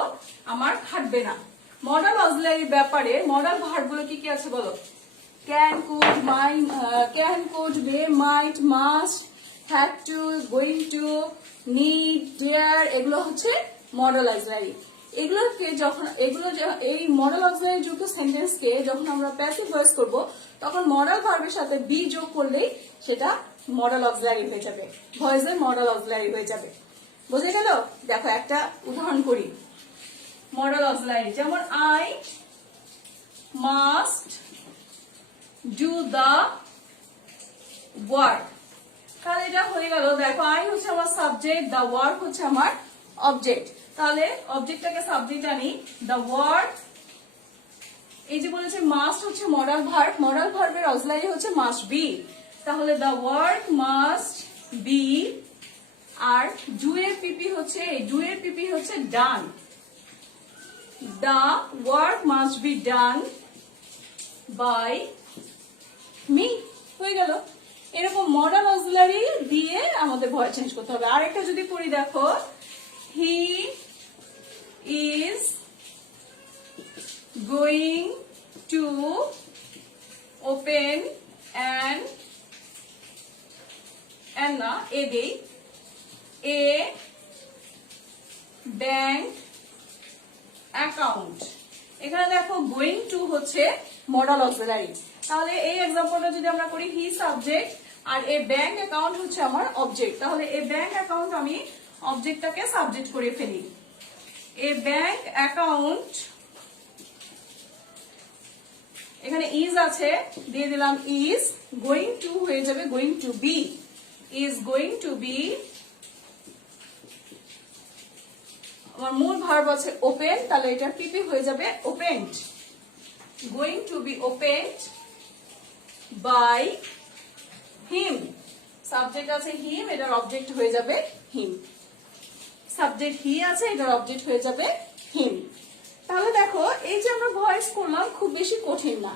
আমার খাটবে না। মডাল অক্সিলারির ব্যাপারে মডাল ভার্বগুলো কি কি আছে বলো, can, could, can, could, may, might, must, had to, going to, need, dare, এগুলো হচ্ছে মডাল অক্সিলারি। এই মডেল অক্সিলারি যুক্ত সেন্টেন্সকে যখন আমরা প্যাসিভ ভয়েস করব তখন মডেল ভার্বের সাথে বি যোগ করলেই সেটা মডেল অক্সিলারি হয়ে যাবে, ভয়েসের মডেল অক্সিলারি হয়ে যাবে। বুঝে গেল? দেখো একটা উদাহরণ করি। মডেল অক্সিলারি যেমন I must do the work, তাহলে এটা হয়ে গেল। দেখো আই হচ্ছে আমার সাবজেক্ট, দা ওয়ার্ক হচ্ছে আমার অবজেক্ট। তাহলে অবজেক্টটাকে সাবজেক্ট আনি, দা ওয়ার্ক। এই যে বলেছে মাস্ট হচ্ছে মডাল ভার্ব, মডাল ভার্বের অক্সিলারি হচ্ছে মাস্ট বি, তাহলে দা ওয়ার্ক মাস্ট বি। আর ডু এর পিপি হচ্ছে done, the work must be done by me. হয়ে গেল। এরকম মডাল অক্সিলারি দিয়ে আমাদের ভয়েস চেঞ্জ করতে হবে। আরেকটা যদি করি, দেখো he is going to open a bank account. এখানে দেখো গোয়িং টু হচ্ছে মডাল অক্সিলারি। তাহলে এই এক্সাম্পলটা যদি আমরা করি, হি সাবজেক্ট আর এ ব্যাংক অ্যাকাউন্ট হচ্ছে আমার অবজেক্ট, তাহলে এ ব্যাংক অ্যাকাউন্ট আমি অবজেক্টটাকে সাবজেক্ট করে ফেলি। এ ব্যাংক অ্যাকাউন্ট, এখানে ইজ আছে, দিয়ে দিলাম ইজ, গোয়িং টু হয়ে যাবে going to be, is going to be. আমার মূল ভার্ব আছে ওপেন, তাহলে এটা পিপি হয়ে যাবে opened, going to be opened by him. Subject আছে হিম, এটার অবজেক্ট হয়ে যাবে হিম। সাবজেক্ট হি আছে, এটার অবজেক্ট হয়ে যাবে হিম। তাহলে দেখো এই যে আমরা ভয়েস করলাম খুব বেশি কঠিন না।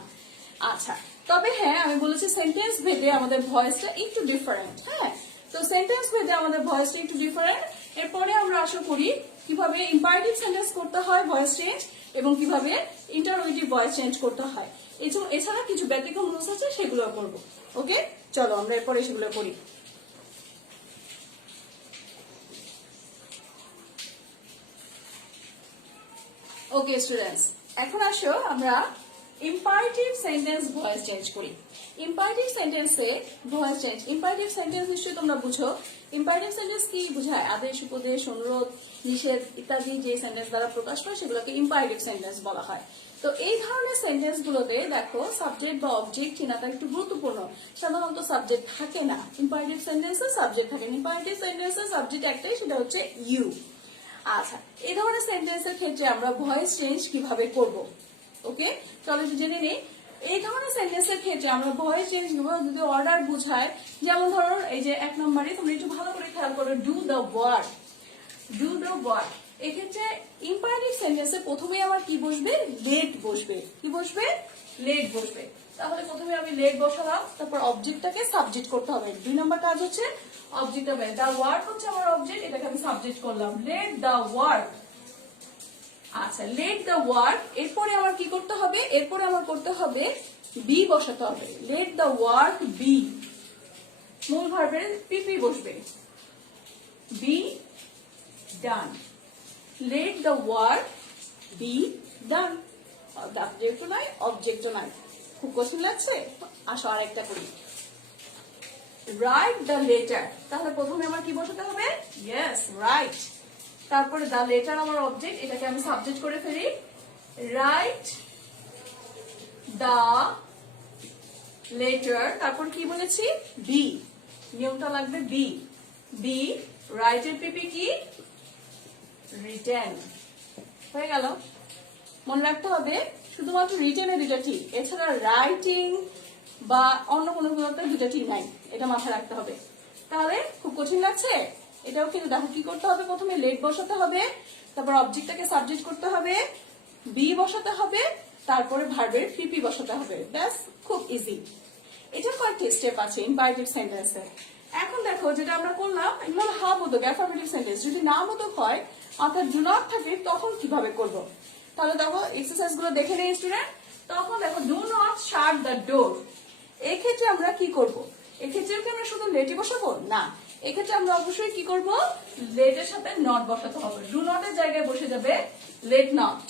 আচ্ছা, তবে হ্যাঁ আমি বলেছি সেন্টেন্স ভেদে আমাদের ভয়েসটা একটু ডিফারেন্ট। হ্যাঁ, তো সেন্টেন্স ভেদে আমাদের ভয়েসটা একটু ডিফারেন্ট। এরপরে আমরা আশা করি কিভাবে ইম্পারেটিভ সেন্টেন্স করতে হয় ভয়েস চেঞ্জ, এবং কিভাবে ইন্টারোগেটিভ ভয়েস চেঞ্জ করতে হয়। এছাড়া কিছু ব্যতিক্রম রুলস আছে, সেগুলো করবো। ওকে, চলো আমরা এরপরে সেগুলো করি। ওকে স্টুডেন্টস, এখন আসো আমরা ইম্পারেটিভ সেন্টেন্স ভয়েস চেঞ্জ করি। ইম্পারেটিভ সেন্টেন্সে ভয়েস চেঞ্জ, ইম্পারেটিভ সেন্টেন্স নিশ্চয়ই তোমরা বুঝো। ইম্পারেটিভ সেন্টেন্স কি বোঝায়? আদেশ, উপদেশ, অনুরোধ, নিষেধ ইত্যাদি যে সেন্টেন্স দ্বারা প্রকাশ পায় সেগুলোকে ইম্পারেটিভ সেন্টেন্স বলা হয়। তো এই ধরনের সেন্টেন্স গুলোতে দেখো সাবজেক্ট বা অবজেক্ট চিনাটা একটু গুরুত্বপূর্ণ। সাধারণত সাবজেক্ট থাকে না, ইম্পারেটিভ সেন্টেন্সে সাবজেক্ট থাকে। ইম্পারেটিভ সেন্টেন্সে সাবজেক্ট একটাই, সেটা হচ্ছে ইউ। আচ্ছা, এই ধরনের সেন্টেন্সের ক্ষেত্রে আমরা ভয়েস চেঞ্জ কিভাবে করব? ওকে, চলো একটু জেনে নিই। এই ধরনের সেন্টেন্সের ক্ষেত্রে আমরা ভয়েস চেঞ্জ যদি অর্ডার বুঝায়, যেমন ধরো এই যে 1 নম্বরে তোমরা একটু ভালো করে খেয়াল করো, do the work, do the work. এক্ষেত্রে ইম্পারেটিভ সেন্টেন্সে প্রথমে আমার কি বসবে? লেট বসবে। কি বসবে? লেট বসবে। তাহলে প্রথমে আমি লেট বসালাম, তারপর অবজেক্টটাকে সাবজেক্ট করতে হবে। 2 নম্বর কাজ হচ্ছে অবজেক্ট হবে, দা ওয়ার্ক হচ্ছে আমার অবজেক্ট, এটাকে আমি সাবজেক্ট করলাম, লেট দা ওয়ার্ক। আচ্ছা, লেট দা ওয়ার্ক। এরপরে আমার কি করতে হবে? এরপরে আমার করতে হবে বি বসাতে হবে, লেট দা ওয়ার্ক বি। মূল ভার্বের পিপি বসবে, be done, let the work be done. সাবজেক্টও নাই, অবজেক্টও নাই। খুব কঠিন লাগছে? আসো আরেকটা করি, রাইট দ্য লেটার। তাহলে প্রথমে আমার কি বসাতে হবে? Yes, right. তারপরে দ্য লেটার আমার অবজেক্ট, এটাকে আমি সাবজেক্ট করে ফেলি, রাইট দ্য লেটার। তারপর কি বলেছি? বি, নিয়মটা লাগবে বি, বি। রাইটের পিপি কি? রিটেন। হয়ে গেল। মনে রাখতে হবে শুধুমাত্র রিটেনের দুটা ঠিক, এছাড়া রাইটিং বা অন্য কোনো দুটা ঠিক নাই, এটা মাথায় রাখতে হবে। তাহলে খুব কঠিন লাগছে? এটাও কিন্তু দেখো কি করতে হবে, প্রথমে লেট বসাতে হবে, তারপর অবজেক্টটাকে সাবজেক্ট করতে হবে, বি বসাতে হবে, তারপরে ভার্বের পিপি বসাতে হবে। ব্যাস, খুব ইজি। এটা কয়েকটি স্টেপ আছে ইম্পারেটিভ সেন্টেন্সে। এখন দেখো যেটা আমরা করলাম, এগুলো হলো হ্যাঁ বোধক অ্যাফার্মেটিভ সেন্টেন্স। যদি না বোধক হয় অর্থাৎ ডু নট থাকে, তখন কিভাবে করব? তাহলে দেখো এক্সারসাইজ গুলো দেখে নেই স্টুডেন্ট। তখন দেখো do not shut the door. এক্ষেত্রে আমরা কি করব? এক্ষেত্রে কি আমরা শুধু লেটই বসাবো? না, এক্ষেত্রে আমরা অবশ্যই কি করব, লেটের সাথে নট বসাতে হবে। ডু নটের জায়গায় বসে যাবে লেট নট,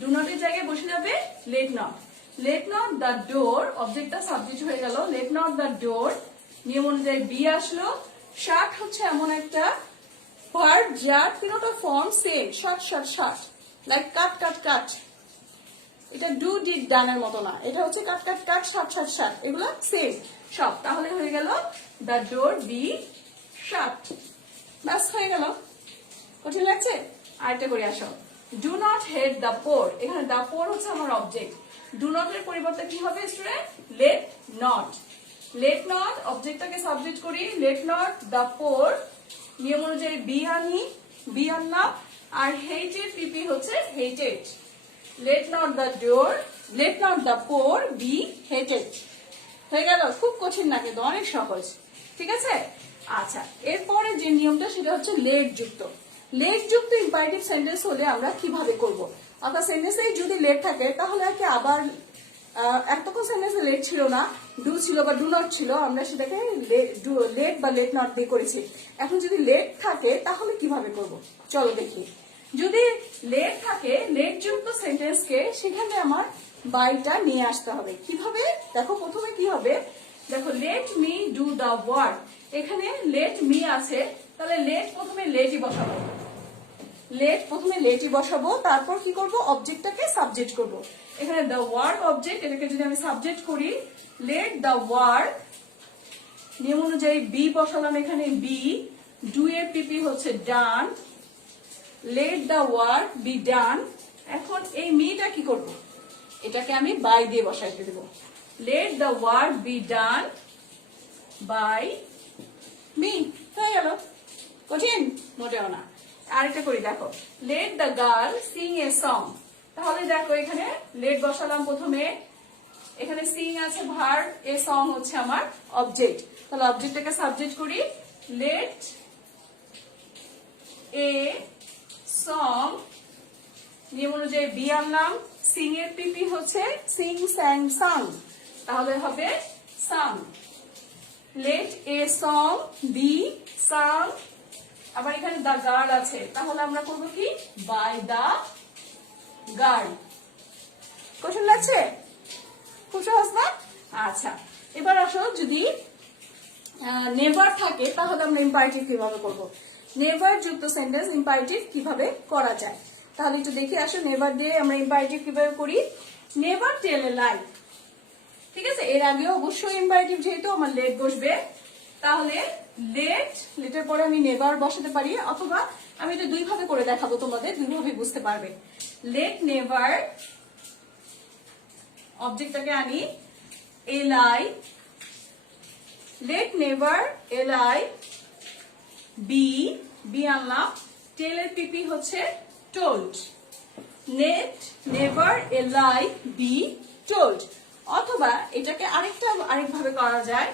ডু নটের জায়গায় বসে যাবে let not. Let not the door, অবজেক্টটা সাবজেক্ট হয়ে গেল, লেট নট দ্য ডোর, নিয়ম অনুযায়ী বি আসলো। শার্ট হচ্ছে এমন একটা ভার্ব যার তিনটা form same, shut shut shut, like cut cut cut. এটা ডু ডিড ডানের মতো না, এটা হচ্ছে cut cut cut, shut shut shut, এগুলো সেম সব। তাহলে হয়ে গেল দ্য ডোর বি শার্ট, ব্যাস হয়ে গেল। কঠিন লাগছে? আরেকটা করে আসো, do not hate the poor. এখানে দ্য পোর হচ্ছে আমার অবজেক্ট, ডু নট এর পরিবর্তে কি হবে student, let not. Let not অবজেক্টটাকে সাবজেক্ট করি, লেট নট দ্য পোর, নিয়ম অনুযায়ী বি আনি, বি আনলাম, আর হেটেড পিপি হচ্ছে hated. Late not the door, late not the poor be hated. হয়ে গেল? খুব কঠিন না কিন্তু অনেক সহজ, ঠিক আছে? আচ্ছা, এরপরে যে নিয়মটা সেটা হচ্ছে লেট যুক্ত। লেট যুক্ত ইম্পারেটিভ সেন্টেন্স হলে আমরা কিভাবে করব? অর্থাৎ সেন্টেন্সে যদি লেট থাকে তাহলে কি আবার এতক্ষণ সেন্টেন্সে লেট ছিল না, ডু ছিল বা ডু নট ছিল, আমরা সেটাকে লেট বা লেট নট দিয়ে করেছি। এখন যদি লেট থাকে তাহলে কিভাবে করব? চলো দেখি। যদি লেট থাকে, লেট যুক্ত সেন্টেন্সকে সেখানে আমার বাইটা নিয়ে আসতে হবে। কিভাবে? দেখো প্রথমে কি হবে, দেখো let me do the work, এখানে লেট মি আছে, তাহলে লেট প্রথমে লেটই বসাবো, লেট প্রথমে লেটই বসাবো, তারপর কি করব, অবজেক্টটাকে সাবজেক্ট করব। এখানে দ্য ওয়ার্ক অবজেক্ট, এটাকে যদি আমি সাবজেক্ট করি, লেট দ্য ওয়ার্ক, নিয়ম অনুযায়ী বি বসালাম, এখানে বি, ডু এর পিপি হচ্ছে done, let the work be done. এখন এই মিটা কি করব, এটাকে আমি বাই দিয়ে বসাইতে দেব, let the work be done by me. হয়ে গেল? কঠিন? মোটেও না। আরেকটা করি, দেখো, let the girl sing a song. তাহলে দেখো এখানে লেট বসালাম প্রথমে, এখানে সিং আছে ভার্ব, এ সং হচ্ছে আমার অবজেক্ট, তাহলে অবজেক্টটাকে সাবজেক্ট করি, লেট এ সং, নিয়ম অনুযায়ী বি আনলাম, সিং এর পিপি হচ্ছে সিং স্যাং সাং, তাহলে হবে sung. Let a song be sung, আবার এখানে দা গার্ল আছে, তাহলে আমরা করবো কি, বাই দা গার্ল। কঠিন লাগছে? খুব সহজ না? আচ্ছা, এবার আসো, যদি নেভার থাকে তাহলে আমরা ইম্পারেটিভ কিভাবে করব? নেভার যুক্ত সেন্টেন্স ইম্পারেটিভ কিভাবে করা যায় তাহলে একটু দেখে আসো। নেভার দিয়ে আমরা ইম্পারেটিভ কিভাবে করি, নেভার টেল এ লাই। ঠিক আছে, এর আগেও অবশ্যই ইম্পারেটিভ, যেহেতু আমার লেট বসবে, তাহলে লেটের পরে আমি নেভার বসাতে পারি, অথবা আমি এটা দুই ভাবে করে দেখাবো, তোমাদের দুইভাবে বুঝতে পারবে। লেট নেভার, অবজেক্টটাকে আনি, এলাই, লেট নেভার এলাই বি, বি আনলাম, টেল এর পিপি হচ্ছে টোল্ড, লেট নেভার এলাই বি টোল্ড। অথবা এটাকে আরেকভাবে করা যায়,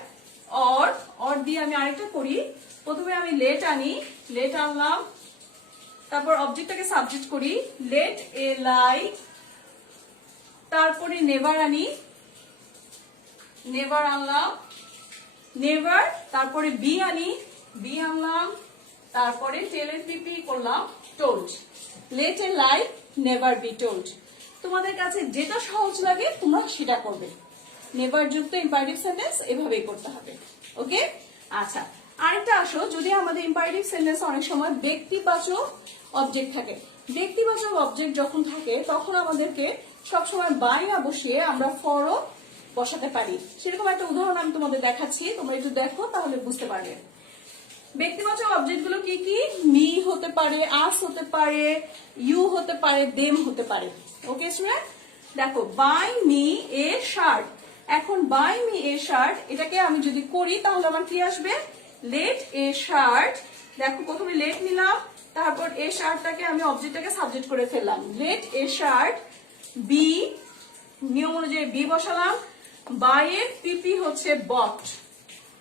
অর দিয়ে আমি আরেকটা করি, প্রথমে আমি লেট আনি, লেট আনলাম, তারপর অবজেক্টটাকে সাবজেক্ট করি, লেট এ লাই, তারপরে নেভার আনি, নেভার আনলাম, নেভার, তারপরে বি আনি, বি আনলাম, তারপরে টেলের পিপি করলাম told, let a lie never be told. তোমাদের কাছে যেটা সহজ লাগে তোমরা সেটা করবে। নেভার যুক্ত ইম্পারেটিভ সেন্টেন্স এভাবেই করতে হবে। ওকে, আচ্ছা, আরেকটা আসো, যদি আমাদের ইম্পারেটিভ সেন্টেন্স অনেক সময় ব্যক্তিবাচক অবজেক্ট থাকে, ব্যক্তিবাচক অবজেক্ট যখন থাকে তখন আমাদেরকে সবসময় বাই না বসিয়ে আমরা ফরও বসাতে পারি। সেরকম একটা উদাহরণ আমি তোমাদের দেখাচ্ছি, তোমরা একটু দেখো তাহলে বুঝতে পারবে। ব্যক্তিবাচক অবজেক্ট গুলো কি কি, মি হতে পারে, আস হতে পারে, ইউ হতে পারে, দেম হতে পারে। ওকে স্টুডেন্ট, দেখো, বাই মি এ শার্ট। এখন বাই মি এ শার্ট, এটাকে আমি যদি করি তাহলে আমার কি আসবে, লেট এ শার্ট। দেখো, প্রথমে লেট নিলাম, তারপর এ শার্টটাকে আমি অবজেক্টটাকে সাবজেক্ট করে ফেললাম, লেট এ শার্ট বি, নিয়ম অনুযায়ী বি বসালাম, বাই এর পিপি হচ্ছে বট,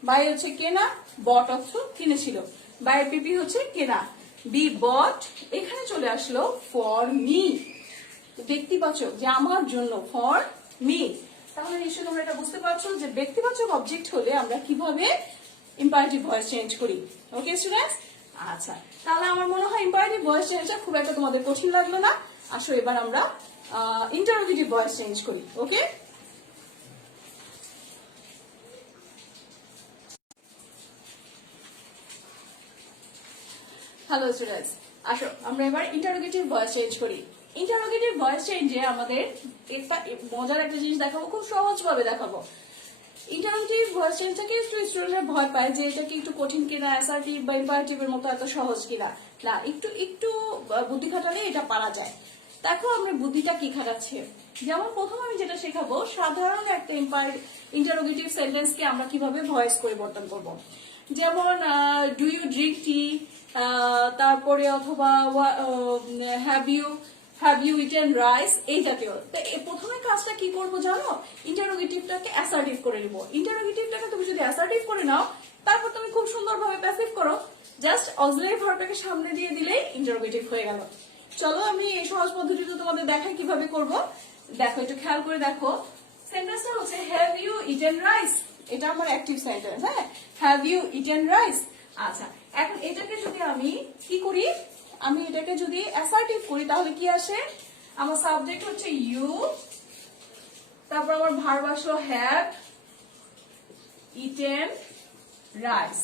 বাই হচ্ছে কেনা, বট অর্থ কিনেছিল, বাই এর পিপি হচ্ছে কেনা, বি বট, এখানে চলে আসলো ফর মি, ব্যক্তিবাচক, যে আমার জন্য, ফর মি। তাহলে নিশ্চয়ই তোমরা এটা বুঝতে পারছো যে ব্যক্তিবাচক অবজেক্ট হলে আমরা কিভাবে ইম্পারেটিভ ভয়েস চেঞ্জ করি। ওকে স্টুডেন্টস, আচ্ছা তাহলে আমার মনে হয় ইম্পারেটিভ ভয়েস চেঞ্জটা খুব একটা তোমাদের কঠিন লাগলো না। আসো এবার আমরা ইন্টারোগেটিভ ভয়েস চেঞ্জ করি। ওকে, হ্যালো স্টুডেন্টস, আসো আমরা এবার ইন্টারোগেটিভ ভয়েস চেঞ্জ করি। ইন্টারোগেটিভ ভয়েস চেঞ্জে আমাদের মজার একটা জিনিস দেখাবো, খুব সহজ ভাবে দেখাবো। ইন্টারোগেটিভ ভয়েস চেঞ্জটাকে একটু স্টুডেন্টরা ভয় পায় যে এটা কি একটু কঠিন কিনা, অ্যাসার্টিভ বা ইম্পারেটিভের মতো এত সহজ কিনা। না, একটু একটু বুদ্ধি খাটালে এটা পারা যায়। দেখো আমরা বুদ্ধিটা কি খাটাচ্ছি। যেমন প্রথম আমি যেটা শেখাবো, সাধারণ একটা ইন্টারোগেটিভ সেন্টেন্সকে আমরা কিভাবে ভয়েস পরিবর্তন করব। যেমন ডু ইউ ড্রিঙ্ক টি, তারপরে অথবা হ্যাভ ইউ ইটেন রাইস, এই জাতীয়। তো প্রথমে কাজটা কি করবো জানো, ইন্টারোগেটিভটাকে অ্যাসার্টিভ করে নিব। ইন্টারোগেটিভটাকে তুমি যদি অ্যাসার্টিভ করে নাও, তারপর তুমি খুব সুন্দরভাবে প্যাসিভ করো, জাস্ট অক্সিলারি ভার্বটাকে সামনে দিয়ে দিলেই ইন্টারোগেটিভ হয়ে গেল। চলো আমি এই সহজ পদ্ধতিটা তোমাদের দেখাই কিভাবে করব। দেখো, একটু খেয়াল করে দেখো। সেন্টেন্সটা হচ্ছে হ্যাভ ইউ ইটেন রাইস, এটা আমার অ্যাক্টিভ সেন্টেন্স। হ্যাঁ, হ্যাভ ইউ ইটেন রাইস। আচ্ছা, এখন এটাকে যদি আমি কি করি, আমি এটাকে যদি অ্যাসার্টিভ করি তাহলে কি আসে, আমার সাবজেক্ট হচ্ছে ইউ, তারপর আমার ভার্ব আসলো হ্যাভ ইটেন রাইস,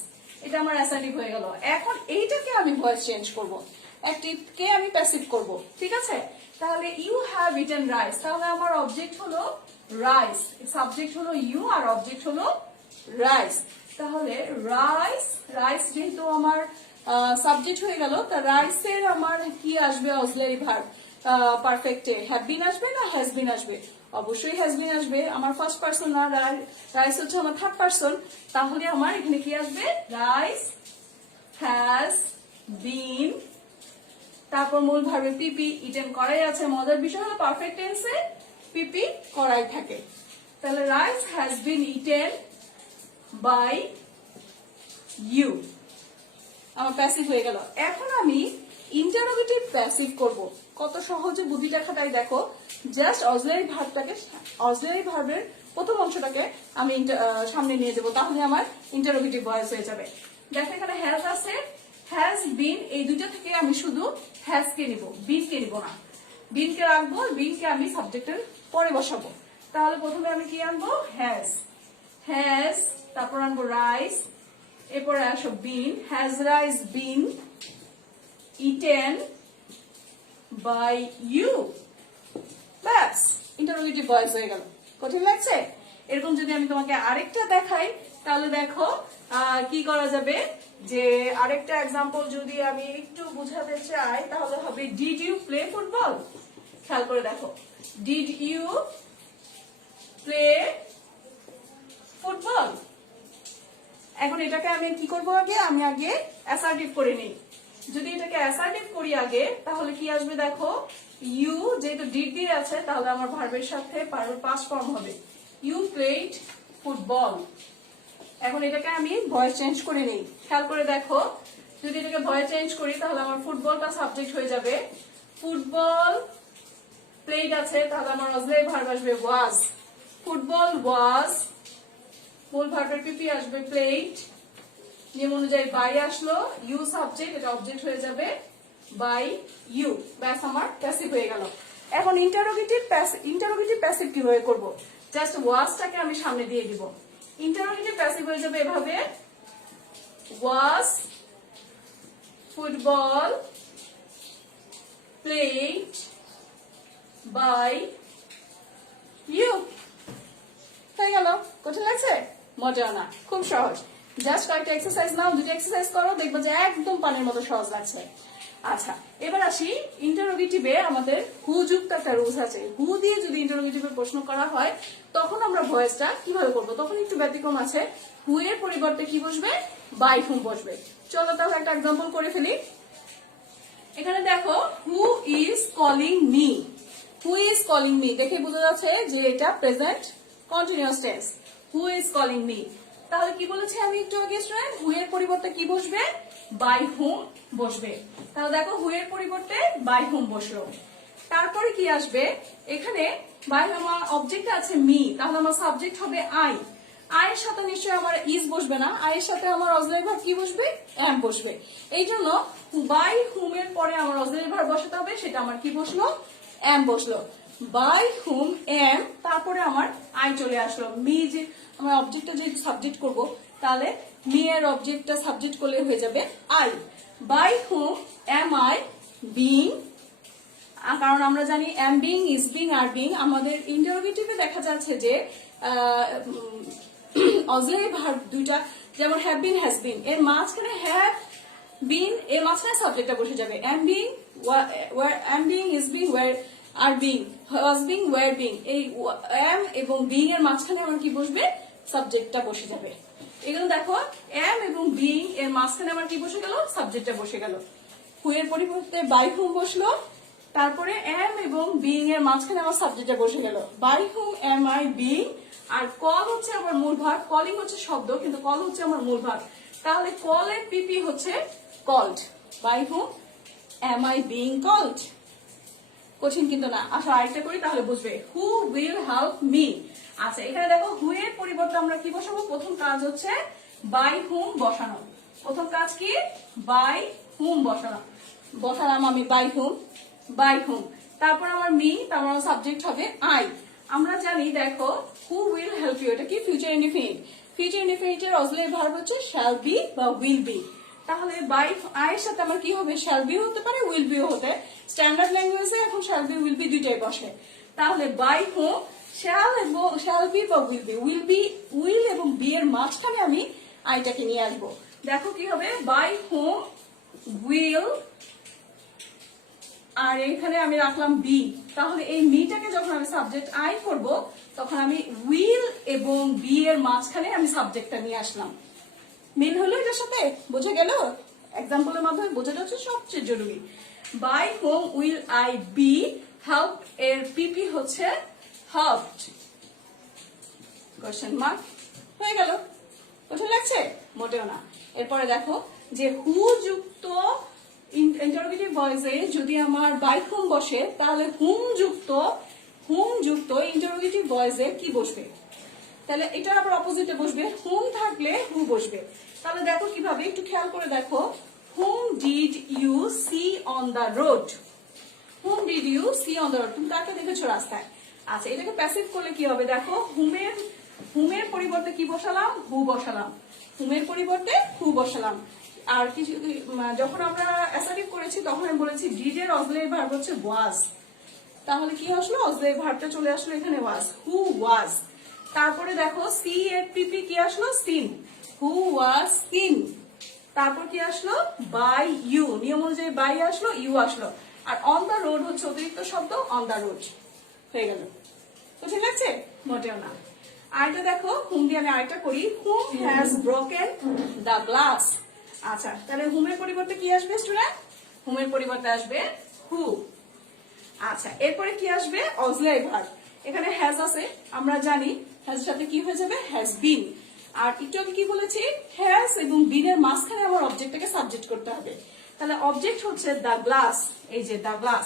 এটা আমার অ্যাসার্টিভ হয়ে গেল। এখন এইটাকে আমি ভয়েস চেঞ্জ করব, অ্যাক্টিভকে আমি প্যাসিভ করব। ঠিক আছে, তাহলে ইউ হ্যাভ ইটেন রাইস, তাহলে আমার অবজেক্ট হলো রাইস, সাবজেক্ট হলো ইউ আর অবজেক্ট হলো রাইস। তাহলে রাইস, রাইস যেহেতু আমার সাবজেক্ট হয়ে গেল, তা রাইসের আমার কি আসবে, অক্সিলারি ভার্ব পারফেক্টে হ্যাভ বিন আসবে না হ্যাজ বিন আসবে? অবশ্যই হ্যাজ বিন আসবে, আমার ফার্স্ট পারসন না, রাইস হচ্ছে আমার থার্ড পারসন। তাহলে আমার এখানে কি আসবে, রাইস হ্যাজ বিন, তারপর মূল ভার্বে পিপি, ইটেন করাই আছে। মজার বিষয় হলো পারফেক্ট টেন্সে পিপি করাই থাকে। তাহলে rice has been eaten by you, আমার প্যাসিভ হয়ে গেল। এখন আমি ইন্টারোগেটিভ প্যাসিভ করব। কত সহজে বুদ্ধিটা খাটাই দেখো, জাস্ট অক্সিলারি ভার্বটাকে, অক্সিলারি ভার্বের প্রথম অংশটাকে আমি সামনে নিয়ে দেবো, তাহলে আমার ইন্টারোগেটিভ ভয়েস হয়ে যাবে। দেখো এখানে হ্যাজ আছে, হ্যাজ বিন, এই দুইটা থেকে আমি শুধু হ্যাজ কে নিব, বিন কে নিব না। বিনকে রাখবো, বিনকে আমি সাবজেক্টের পরে বসাবো। তাহলে প্রথমে আমি কি আনবো, হ্যাজ, হ্যাজ, তারপর আনবো রাইস, এরপরে আসো been, has rice been eaten by you, ব্যাস ইন্টারোগেটিভ ভয়েস হয়ে গেল। কঠিন লাগছে? এরকম যদি আমি তোমাকে আরেকটা দেখাই, তাহলে দেখো কি করা যাবে। যে আরেকটা এক্সাম্পল যদি আমি একটু বুঝাতে চাই, তাহলে হবে ডিড ইউ প্লে ফুটবল। খেয়াল করে দেখো, ডিড ইউ প্লে ফুটবল। এখন এটাকে আমি কি করবো, আগে আমি আগে অ্যাসার্টিভ করে নিই। যদি এটাকে অ্যাসার্টিভ করি আগে, তাহলে কি আসবে দেখো, ইউ যেহেতু ডিড দিয়ে আছে, তাহলে আমার ভার্বের সাথে পাস্ট ফর্ম হবে, ইউ প্লেড ফুটবল। এখন এটাকে আমি ভয়েস চেঞ্জ করে নিই। খেয়াল করে দেখো, যদি এটাকে ভয়েস চেঞ্জ করি, তাহলে আমার ফুটবলটা সাবজেক্ট হয়ে যাবে, ফুটবল প্লেড আছে, তাহলে আমার অক্সিলারি ভার্ব আসবে ওয়াজ, ফুটবল ওয়াজ, মূল ভার্বের পিপি আসবে প্লেড, নিয়ম অনুযায়ী বাই আসলো, ইউ সাবজেক্ট, এটা অবজেক্ট হয়ে যাবে বাই ইউ, ব্যাস আমার প্যাসিভ হয়ে গেল। এখন ইন্টারোগেটিভ প্যাসিভ কিভাবে করব, জাস্ট ওয়াজটাকে আমি সামনে দিয়ে দিব। ইন্টারোগেটিভ প্যাসিভ হয়ে যাবে এভাবে, ওয়াজ ফুটবল প্লেড বাই ইউ, হয়ে গেল। কঠিন লাগছে? মজা না, খুব সহজ। জাস্ট কয়েকটা এক্সারসাইজ নাও, দুটো এক্সারসাইজ করো, দেখবো যে একদম পানির মতো সহজ লাগছে। আচ্ছা, এবার আসি ইন্টারোগেটিভে আমাদের হু যুক্ত একটা রুলস আছে। হু দিয়ে যদি ইন্টারোগেটিভে প্রশ্ন করা হয়, তখন আমরা ভয়েসটা কিভাবে করবো, তখন একটু ব্যতিক্রম আছে। হু এর পরিবর্তে কি বসবে, বাই হুম বসবে। চলো তাহলে একটা এক্সাম্পল করে ফেলি। এখানে দেখো, who is calling me, who is calling me দেখে বোঝা যাচ্ছে যে এটা present continuous tense, who is calling me. তাহলে কি বলেছি আমি একটু আগে স্টুডেন্ট, হু এর পরিবর্তে কি বসবে, বাই হুম বসবে। তাহলে দেখো, হু এর পরিবর্তে বাই হুম বসলো। তারপরে কি আসবে, এখানে বাই আমার অবজেক্ট আছে মি, তাহলে আমার সাবজেক্ট হবে আই, আয়ের সাথে নিশ্চয়ই আমার ইজ বসবে না, আয়ের সাথে আমার অক্সিলারি ভার্ব কি বসবে, এম বসবে। এই জন্য বাই হুম এর পরে আমার অক্সিলারি ভার্ব বসাতে হবে, সেটা আমার কি বসলো, এম বসলো। বাই হুম এম, তারপরে আমার আই চলে আসলো। মি যে আমার অবজেক্টটা যদি সাবজেক্ট করব, তাহলে মি এর অবজেক্টটা সাবজেক্ট করলে হয়ে যাবে I. By whom am I being, কারণ আমরা জানি am being, is being, are being. আমাদের ইন্টারোগেটিভে দেখা যাচ্ছে যে অক্সিলারি ভার্ব দুইটা, যেমন হ্যাভ বিন, হ্যাজ বিন, এর মাঝখানে হ্যাভ বিন, এর মাঝখানে সাবজেক্টটা বসে যাবে। Am being, am being, is being, were are being, was being, were being, এই এম এবং বিং এর মাঝখানে আমার কি বসবে, সাবজেক্টটা বসে যাবে। এগুলো দেখো, এম এবং বিং এর মাঝখানে আমার কি বসে গেল, সাবজেক্টটা বসে গেল। হু এর পরিবর্তে বাই হুম বসলো, তারপরে এম এবং বিং এর মাঝখানে আমার সাবজেক্টটা বসে গেল। By whom am I being, আর কল হচ্ছে আমার মূল ভার্ব, কলিং হচ্ছে শব্দ কিন্তু কল হচ্ছে আমার মূল ভার্ব। তাহলে কল এর পিপি হচ্ছে called. By whom am I being called. কঠিন কিন্তু না, আসো আরেকটা করি তাহলে বুঝবে। Who will help me. আচ্ছা, এখানে দেখো হু এর পরিবর্তে আমরা কি বসাবো, প্রথম কাজ হচ্ছে বাই হুম বসানো। প্রথম কাজ কি, বাই হুম বসানো। বসালাম আমি বাই হুম, বাই হুম, তারপর আমার মি, তারপর আমার সাবজেক্ট হবে আই। আমরা জানি দেখো হু উইল হেল্প ইউ, এটা কি ফিউচার ইনডিফিনিট। ফিউচার ইনডিফিনিটের অক্সিলারি ভার্ব হচ্ছে শ্যাল বি বা উইল বি। তাহলে বাই আয়ের সাথে আমার কি হবে, শ্যাল বি হতে পারে, উইল বি হতে। স্ট্যান্ডার্ড ল্যাঙ্গুয়েজে এখন শ্যাল বি, উইল বি দুইটাই বসে। তাহলে বাই হুম শ্যাল এবং শ্যাল বি বা উইল বি, উইল এবং বি এর মাঝখানে আমি আইটাকে নিয়ে আসবো। দেখো কি হবে, বাই হুম উইল, আর এখানে আমি রাখলাম বি। তাহলে এই মিটাকে যখন আমি সাবজেক্ট আই করব, তখন আমি উইল এবং বি এর মাঝখানে আমি সাবজেক্টটা নিয়ে আসলাম। মিল হলো এটার সাথে, বোঝা গেল? এক্সাম্পলের মাধ্যমে বোঝাটা হচ্ছে সবচেয়ে জরুরি। By whom will I be help এর পিপি হচ্ছে হেল্পড। কোশ্চেন মার্ক হয়ে গেল। কঠিন লাগছে? মোটেও না। এরপরে দেখো যে হু যুক্ত ইন্টারোগেটিভ ভয়েসে যদি আমার বাই হুম বসে, তাহলে হুম যুক্ত ইন্টারোগেটিভ ভয়েসে কি বসবে? তাহলে এটা আবার অপোজিটে বসবে, হুম থাকলে হু বসবে। তাহলে দেখো কিভাবে, একটু খেয়াল করে দেখো। Whom did you see on the road? Whom did you see on the road, তুমি কাকে দেখেছো রাস্তায়? আচ্ছা, এটাকে প্যাসিভ করলে কি হবে দেখো, হুমের পরিবর্তে কি বসালাম, হু বসালাম। হুমের পরিবর্তে হু বসালাম। আর কিছু যখন আমরা অ্যাসার্টিভ করেছি তখন আমি বলেছি ডিড এর অক্সিলারি ভার্ব হচ্ছে ওয়াজ। তাহলে কি আসলো, অক্সিলারি ভার্বটা চলে আসলো এখানে ওয়াজ, হু ওয়াজ। তারপরে দেখো সি এর পিপি কি আসলো, সিন, হু ওয়াজ সিন। তারপর কি আসলো, বাই ইউ, নিয়ম অনুযায়ী বাই আসলো, ইউ আসলো। আর অন দা রোড হচ্ছে অতিরিক্ত শব্দ, অন দা রোড। হয়ে গেল। তো ঠিক লাগছে? মোটেও না। আরেকটা দেখো, হুম দিয়ে আমি আরেকটা করি, whom has broken the glass. আচ্ছা, তাহলে হুমের পরিবর্তে কি আসবে স্টুডেন্ট? হুমের পরিবর্তে আসবে হু। আচ্ছা, এরপরে কি আসবে, অক্সিলারি ভার্ব। এখানে হ্যাজ আছে, আমরা জানি হ্যাজ এর সাথে কি হয়ে যাবে, হ্যাজ বিন। আর একটু আমি কি বলেছি, হ্যাজ এবং বিন এর মাঝখানে আমার অবজেক্টটাকে সাবজেক্ট করতে হবে। তাহলে অবজেক্ট হচ্ছে দা গ্লাস, এই যে দা গ্লাস,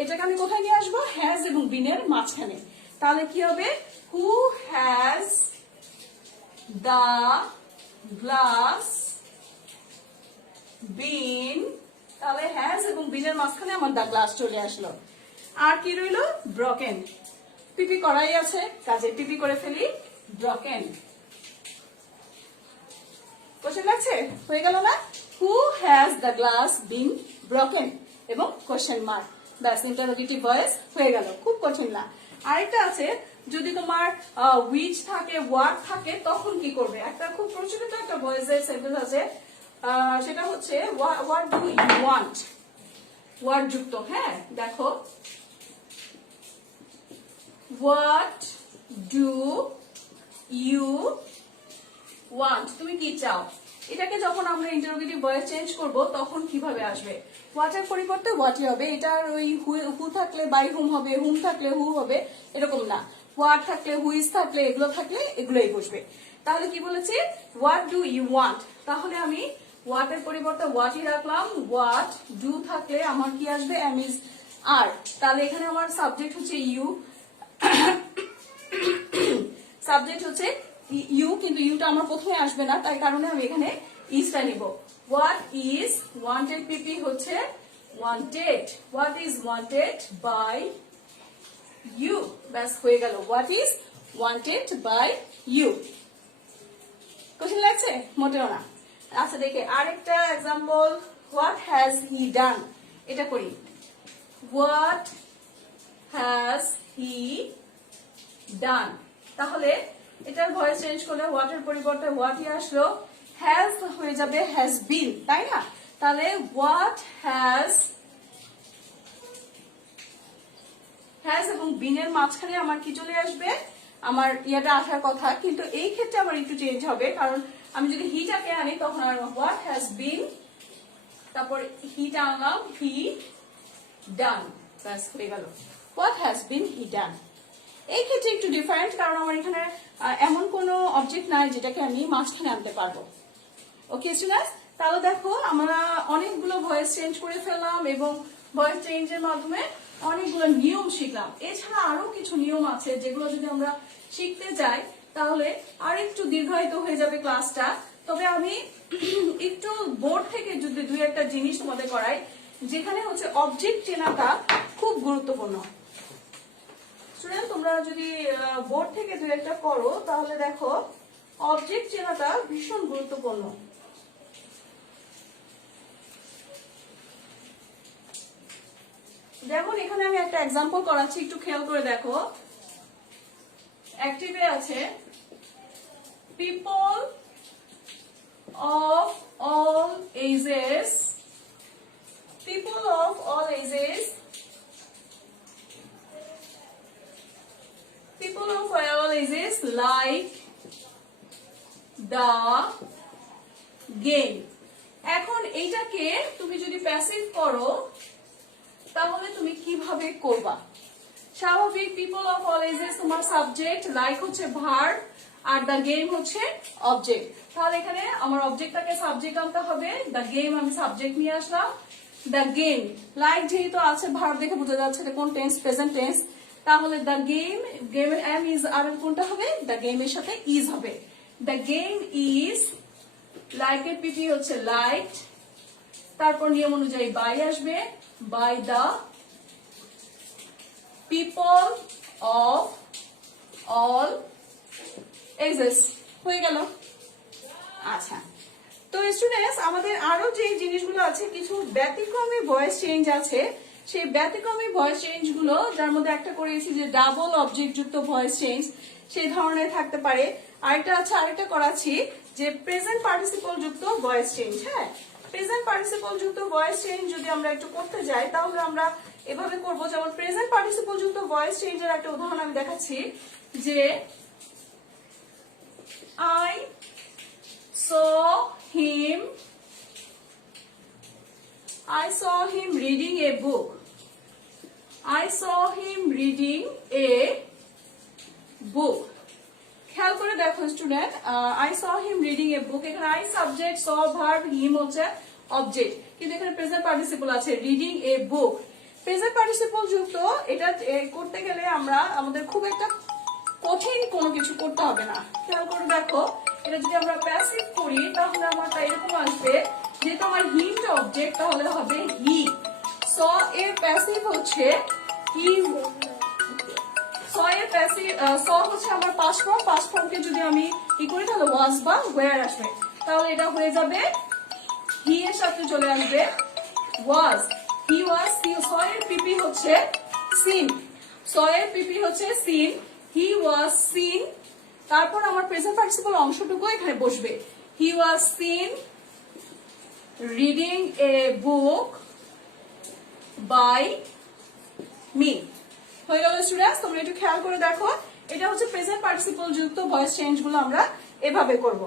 এটাকে আমি কোথায় নিয়ে আসবো, হ্যাজ এবং বিন এর মাঝখানে। তাহলে কি হবে, হু হ্যাজ দা গ্লাস বিন। তাহলে হ্যাজ এবং বিনের মাঝখানে আমার দা গ্লাস চলে আসলো। আর কি রইলো, ব্রকেন। পিপি করাই আছে, কাজে পিপি করে ফেলি, ব্রকেন। কোশ্চেন লাগছে? হয়ে গেল না? Who has the glass been broken এবং কোশ্চেন মার্ক। ব্যাস, ইন্টারোগেটিভ ভয়েস হয়ে গেল। খুব কঠিন না। আরেকটা আছে, যদি তোমার উইচ থাকে, ওয়াট থাকে, তখন কি করবে? একটা খুব প্রচলিত একটা ভয়েসের সেন্টেন্স আছে, সেটা হচ্ছে what do you want, word যুক্ত। হ্যাঁ দেখো, হোয়াট ডু ইউ ওয়ান্ট, তুমি কি চাও? এটাকে যখন আমরা ইন্টারোগেটিভ ভয়েস চেঞ্জ করব, তখন কিভাবে আসবে? হোয়াট এর পরিবর্তে হোয়াটই হবে। এটার ওই হু থাকলে বাই হুম হবে, হুম থাকলে হু হবে, এরকম না। হোয়াট থাকলে, হুইজ থাকলে, এগুলো থাকলে এগুলোই বসবে। তাহলে কি বলেছি, হোয়াট ডু ইউ ওয়ান্ট। তাহলে আমি হোয়াট এর পরিবর্তে হোয়াটই রাখলাম। হোয়াট ডু থাকলে আমার কি আসবে, এম ইজ আর। তাহলে এখানে আমার সাবজেক্ট হচ্ছে ইউ, সাবজেক্ট হচ্ছে ইউ, কিন্তু ইউটা আমার প্রথমে আসবে না, তাই কারণে আমি এখানে ইজটা নিব। হোয়াট ইজ ওয়ান্টেড পিপি হচ্ছে wanted, what is wanted by you, ব্যাস হয়ে গেল, what is wanted by you. Question লাগছে? মোটেও না। আচ্ছা দেখে আরেকটা example, what has he done, এটা করি। হোয়াট হ্যাজ হি ডান, তাহলে এটার ভয়েস চেঞ্জ করলে হোয়াট এর পরিবর্তে হোয়াটই আসলো, হ্যাজ হয়ে যাবে হ্যাজ বিন, তাই না? তাহলে হোয়াট হ্যাজ এবং বিনের মাঝখানে আমার কি চলে আসবে, আমার ইয়াটা আসার কথা, কিন্তু এই ক্ষেত্রে আমার একটু চেঞ্জ হবে, কারণ আমি যদি হিটাকে আনি তখন আর হোয়াট হ্যাজ বিন, তারপর হিটা আনলাম, হি ডান, ব্যাস হয়ে গেল, হোয়াট হ্যাজ বিন হি ডান। এই ক্ষেত্রে একটু ডিফারেন্ট, কারণ আমার এখানে এমন কোনো অবজেক্ট নাই যেটাকে আমি মাঝখানে আনতে পারবো। ওকে স্টুডেন্টস, তাহলে দেখো আমরা অনেকগুলো ভয়েস চেঞ্জ করে ফেললাম এবং ভয়েস চেঞ্জের মাধ্যমে অনেকগুলো নিয়ম শিখলাম। এছাড়া আরো কিছু নিয়ম আছে যেগুলো যদি আমরা শিখতে যাই তাহলে আর একটু দীর্ঘায়িত হয়ে যাবে ক্লাসটা। তবে আমি একটু বোর্ড থেকে যদি দুই একটা জিনিস তোমাদের করাই, যেখানে হচ্ছে অবজেক্ট চেনাটা খুব গুরুত্বপূর্ণ। স্টুডেন্ট তোমরা যদি বোর্ড থেকে দুই একটা করো তাহলে দেখো অবজেক্ট চেনাটা ভীষণ গুরুত্বপূর্ণ। যেমন এখানে আমি একটা এক্সাম্পল করাচ্ছি, একটু খেয়াল করে দেখো। অ্যাক্টিভে আছে people of all edges, people of all edges, people of all ages like the game. এখন এইটাকে তুমি যদি প্যাসিভ করো তাহলে তুমি কিভাবে করবা? স্বাভাবিক পিপল অফ অল এজেস তোমার সাবজেক্ট, লাইক হচ্ছে ভার্ব, আর দ্য গেম হচ্ছে অবজেক্ট। তাহলে এখানে আমার অবজেক্টটাকে সাবজেক্ট আনতে হবে, দ্য গেম আমি সাবজেক্ট নিয়ে আসলাম। দ্য গেম, লাইক যেহেতু আছে ভার্ব দেখে বোঝা যাচ্ছে এটা কোন টেন্স, প্রেজেন্ট টেন্স, তাহলে দ্য গেম, গেমের এম ইজ আর কোনটা হবে, দ্য গেমের সাথে ইজ হবে। দ্য গেম ইজ, লাইকের পিপি হচ্ছে লাইক, তারপর নিয়ম অনুযায়ী বাই আসবে, by the people of all ages, হয়ে গেল। আচ্ছা, তো স্টুডেন্টস আমাদের আরো যে জিনিসগুলো আছে, কিছু ব্যতিক্রমী ভয়েস চেঞ্জ আছে, সেই ব্যতিক্রমী ভয়েস চেঞ্জ গুলো, যার মধ্যে একটা করেছি যে ডাবল অবজেক্ট যুক্ত ভয়েস চেঞ্জ, সেই ধরনের থাকতে পারে। আরেকটা আছে, আরেকটা করাচ্ছি যে প্রেজেন্ট পার্টিসিপল যুক্ত ভয়েস চেঞ্জ। হ্যাঁ, প্রেজেন্ট পার্টিসিপল যুক্ত ভয়েস চেঞ্জ যদি আমরা একটু করতে যাই তাহলে আমরা এভাবে করব। যেমন প্রেজেন্ট পার্টিসিপল যুক্ত ভয়েস চেঞ্জের একটা উদাহরণ আমি দেখাচ্ছি যে I saw him reading a book. I saw him reading a book. খেয়াল করে দেখো student, I saw him reading a book, এখানে I subject, saw verb, him হচ্ছে অবজেক্ট, কিন্তু এখানে প্রেজেন্ট পার্টিসিপল আছে reading a book। Present participle যুক্ত এটা করতে গেলে আমাদের খুব একটা কঠিন কোনো কিছু করতে হবে না। খেয়াল করে দেখো, এটা যদি আমরা প্যাসিভ করি তাহলে আমারটা এরকম আসবে, যেহেতু আমার হিমটা অবজেক্ট তাহলে হবে হি। স এর প্যাসিভ হচ্ছে হি, স এর প্যাসিভ, স হচ্ছে আমার পাস্ট ফর্ম, পাস্ট ফর্মকে যদি আমি কি করি তাহলে ওয়াজ বা ওয়্যার আসবে, তাহলে এটা হয়ে যাবে হি এর সাথে চলে আসবে ওয়াজ, হি ওয়াজ। স এর পিপি হচ্ছে সিন, স এর পিপি হচ্ছে সিন, হি ওয়াজ সিন, তারপর আমার প্রেজেন্ট পার্টিসিপল অংশটুকু এখানে বসবে, he was seen reading a book by me. হয়ে গেল স্টুডেন্টস, তোমরা একটু খেয়াল করে দেখো, এটা হচ্ছে প্রেজেন্ট পার্টিসিপল যুক্ত ভয়েস চেঞ্জ গুলো আমরা এভাবে করব।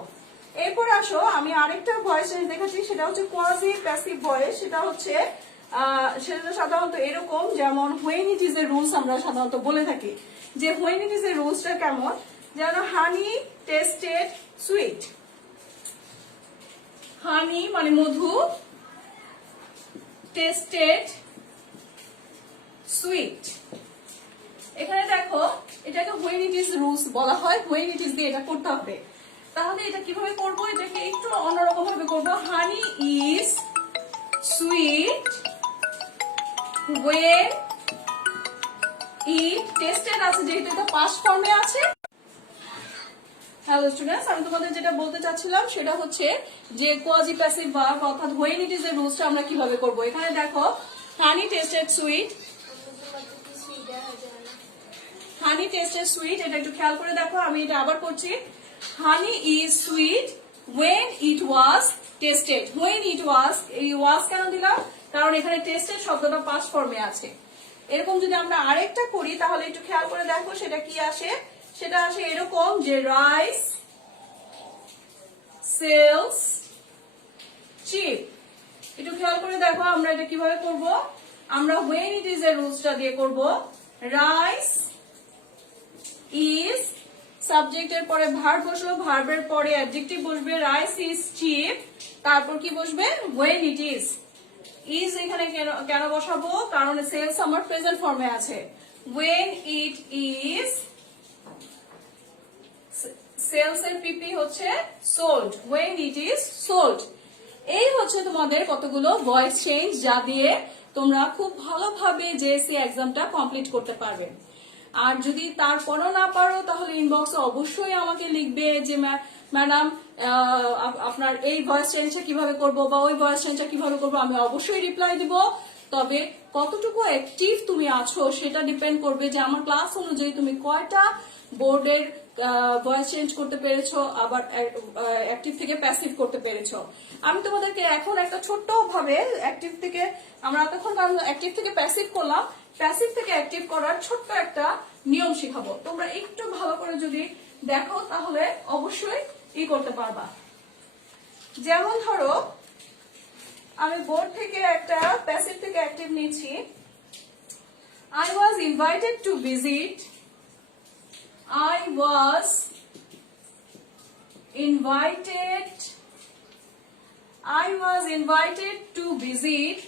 এরপর আসো আমি আরেকটা ভয়েস চেঞ্জ দেখাচ্ছি, সেটা হচ্ছে কোয়াজি প্যাসিভ ভয়েস। সেটা হচ্ছে সেটা সাধারণত এরকম, যেমন when it is a rules আমরা সাধারণত বলে থাকি, যে হোয়েন ইট ইজ এ রুলসটা কেমন, যেন হানি টেস্টেড সুইট, হানি মানে মধু, টেস্টেড সুইট। এখানে দেখো এটাকে হোয়েন ইট ইজ রুলস বলা হয়, when it is দিয়ে এটা করতে হবে। তাহলে এটা কিভাবে করব, এটাকে একটু অন্যরকম ভাবে করব। Honey is sweet when it tasted আছে, যেহেতু এটা পাস্ট ফর্মে আছে। হ্যালো স্টুডেন্টস, আমি তোমাদের যেটা বলতে চাচ্ছিলাম সেটা হচ্ছে যে কোয়াজি প্যাসিভ ভার্ব অর্থাৎ when it is এর রুলসটা আমরা কিভাবে করব। এখানে দেখো হানি টেস্টেড সুইট, হানি টেস্টেড সুইট, এটা একটু খেয়াল করে দেখো। আমি এটা আবার করছি, হানি is sweet when it was tested। when it was, এই was কেন দিলাম, কারণ এখানে টেস্টেড শব্দটা পাস্ট ফর্মে আছে। এরকম যদি আমরা আরেকটা করি তাহলে একটু খেয়াল করে দেখো সেটা কি আসে। সেটা আসে এরকম যে রাইস সেলস চিপ। একটু খেয়াল করে দেখো আমরা এটা কিভাবে করব। আমরা when it is এর রুলসটা দিয়ে করব। রাইস ইজ, সাবজেক্টের পরে ভার্ব বসলো, ভার্বের পরে অ্যাডজেক্টিভ বসবে, রাইস ইজ চিপ, তারপর কি বসবে, when it is। ইজ এখানে কেন বসাবো, কারণ সেলস আমার প্রেজেন্ট ফর্মে আছে। when it is, সেলস এর পিপি হচ্ছে sold, when it is sold। এই হচ্ছে তোমাদের কতগুলো ভয়েস চেঞ্জ যা দিয়ে তোমরা খুব ভালোভাবে জেএসসি এক্সামটা কমপ্লিট করতে পারবে। আর যদি তারপরও না পারো তাহলে ইনবক্সে অবশ্যই আমাকে লিখবে যে ম্যাডাম আপনার এই ভয়েস চেঞ্জটা কিভাবে করব বা ওই ভয়েস চেঞ্জটা কিভাবে করব, আমি অবশ্যই রিপ্লাই দিব। তবে কতটুকু অ্যাক্টিভ তুমি আছো সেটা ডিপেন্ড করবে যে আমার ক্লাস অনুযায়ী তুমি কয়টা বোর্ডের ভয়েস চেঞ্জ করতে পেরেছো, আবার অ্যাক্টিভ থেকে প্যাসিভ করতে পেরেছো। আমি তোমাদেরকে এখন একটা ছোট্ট ভাবে অ্যাক্টিভ থেকে, আমরা এতক্ষণ কারণ অ্যাক্টিভ থেকে প্যাসিভ করলাম, প্যাসিভ থেকে অ্যাক্টিভ করার ছোট্ট একটা নিয়ম শিখাবো। তোমরা একটু ভালো করে যদি দেখো তাহলে অবশ্যই করতে পারবা। যেমন ধরো আমি বোর্ড থেকে একটা প্যাসিভ থেকে অ্যাক্টিভ নিচ্ছি। I was invited to visit, I was invited to visit,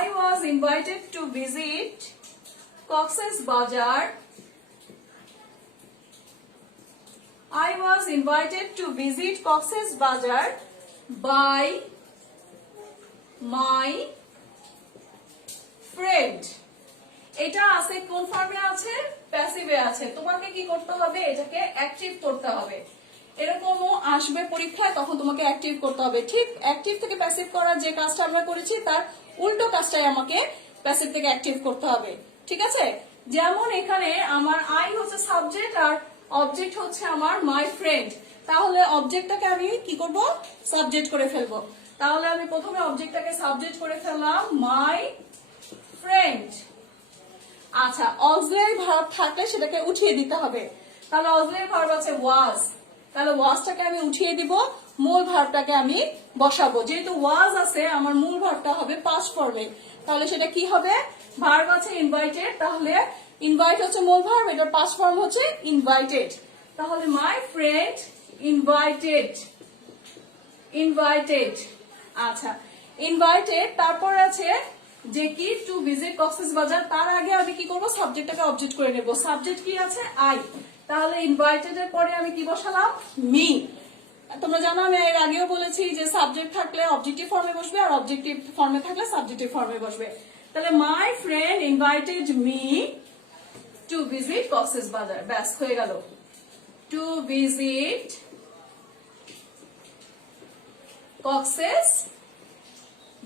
I was invited to visit Cox's Bazar, I was invited to visit Cox's Bazar by my friend। এটা আছে কোন ফর্মে আছে, প্যাসিভে আছে। তোমাকে কি করতে হবে, এটাকে অ্যাক্টিভ করতে হবে। এরকমও আসবে পরীক্ষায়, তখন তোমাকে অ্যাক্টিভ করতে হবে। ঠিক অ্যাক্টিভ থেকে প্যাসিভ করার যে কাজটা আমরা করেছি তার উল্টো কাজটাই আমাকে প্যাসিভ থেকে অ্যাক্টিভ করতে হবে। ঠিক আছে, যেমন এখানে আমার আই হচ্ছে সাবজেক্ট আর অবজেক্ট হচ্ছে আমার মাই ফ্রেন্ড। তাহলে অবজেক্টটাকে আমি কি করব, সাবজেক্ট করে ফেলবো। তাহলে আমি প্রথমে অবজেক্টটাকে সাবজেক্ট করে ফেললাম মাই ফ্রেন্ড। আচ্ছা, অক্সিলারি ভার্ব থাকলে সেটাকে উঠিয়ে দিতে হবে। তাহলে অক্সিলারি ভার্ব আছে ওয়াজ, তাহলে ওয়াজটাকে আমি উঠিয়ে দিব, মূল ভার্বটাকে আমি বসাবো। যেহেতু ওয়াজ আছে আমার মূল ভার্বটা হবে পাস্ট ফর্মে, তাহলে সেটা কি হবে, ভার্ব আছে ইনভাইটেড, তাহলে ইনভাইট হচ্ছে মূল ভার্ব, এটার পাস্ট ফর্ম হচ্ছে ইনভাইটেড। তাহলে মাই ফ্রেন্ড ইনভাইটেড, ইনভাইটেড। আচ্ছা, ইনভাইটেড, তারপর আছে যে কি টু ভিজিট কক্সেস বাজার। তার আগে আমি কি করবো, সাবজেক্টটাকে অবজেক্ট করে নেব। সাবজেক্ট কি আছে, আই। তাহলে ইনভাইটেড এর পরে আমি কি বসালাম, মি। তোমরা জানো আমি এর আগেও বলেছি যে সাবজেক্ট থাকলে অবজেক্টিভ ফর্মে বসবে আর অবজেক্টিভ ফর্মে থাকলে সাবজেক্টিভ ফর্মে বসবে। তাহলে my friend invited me to visit Cox's Bazar, ব্যাস হয়ে গেল। টু ভিজিট কক্সেস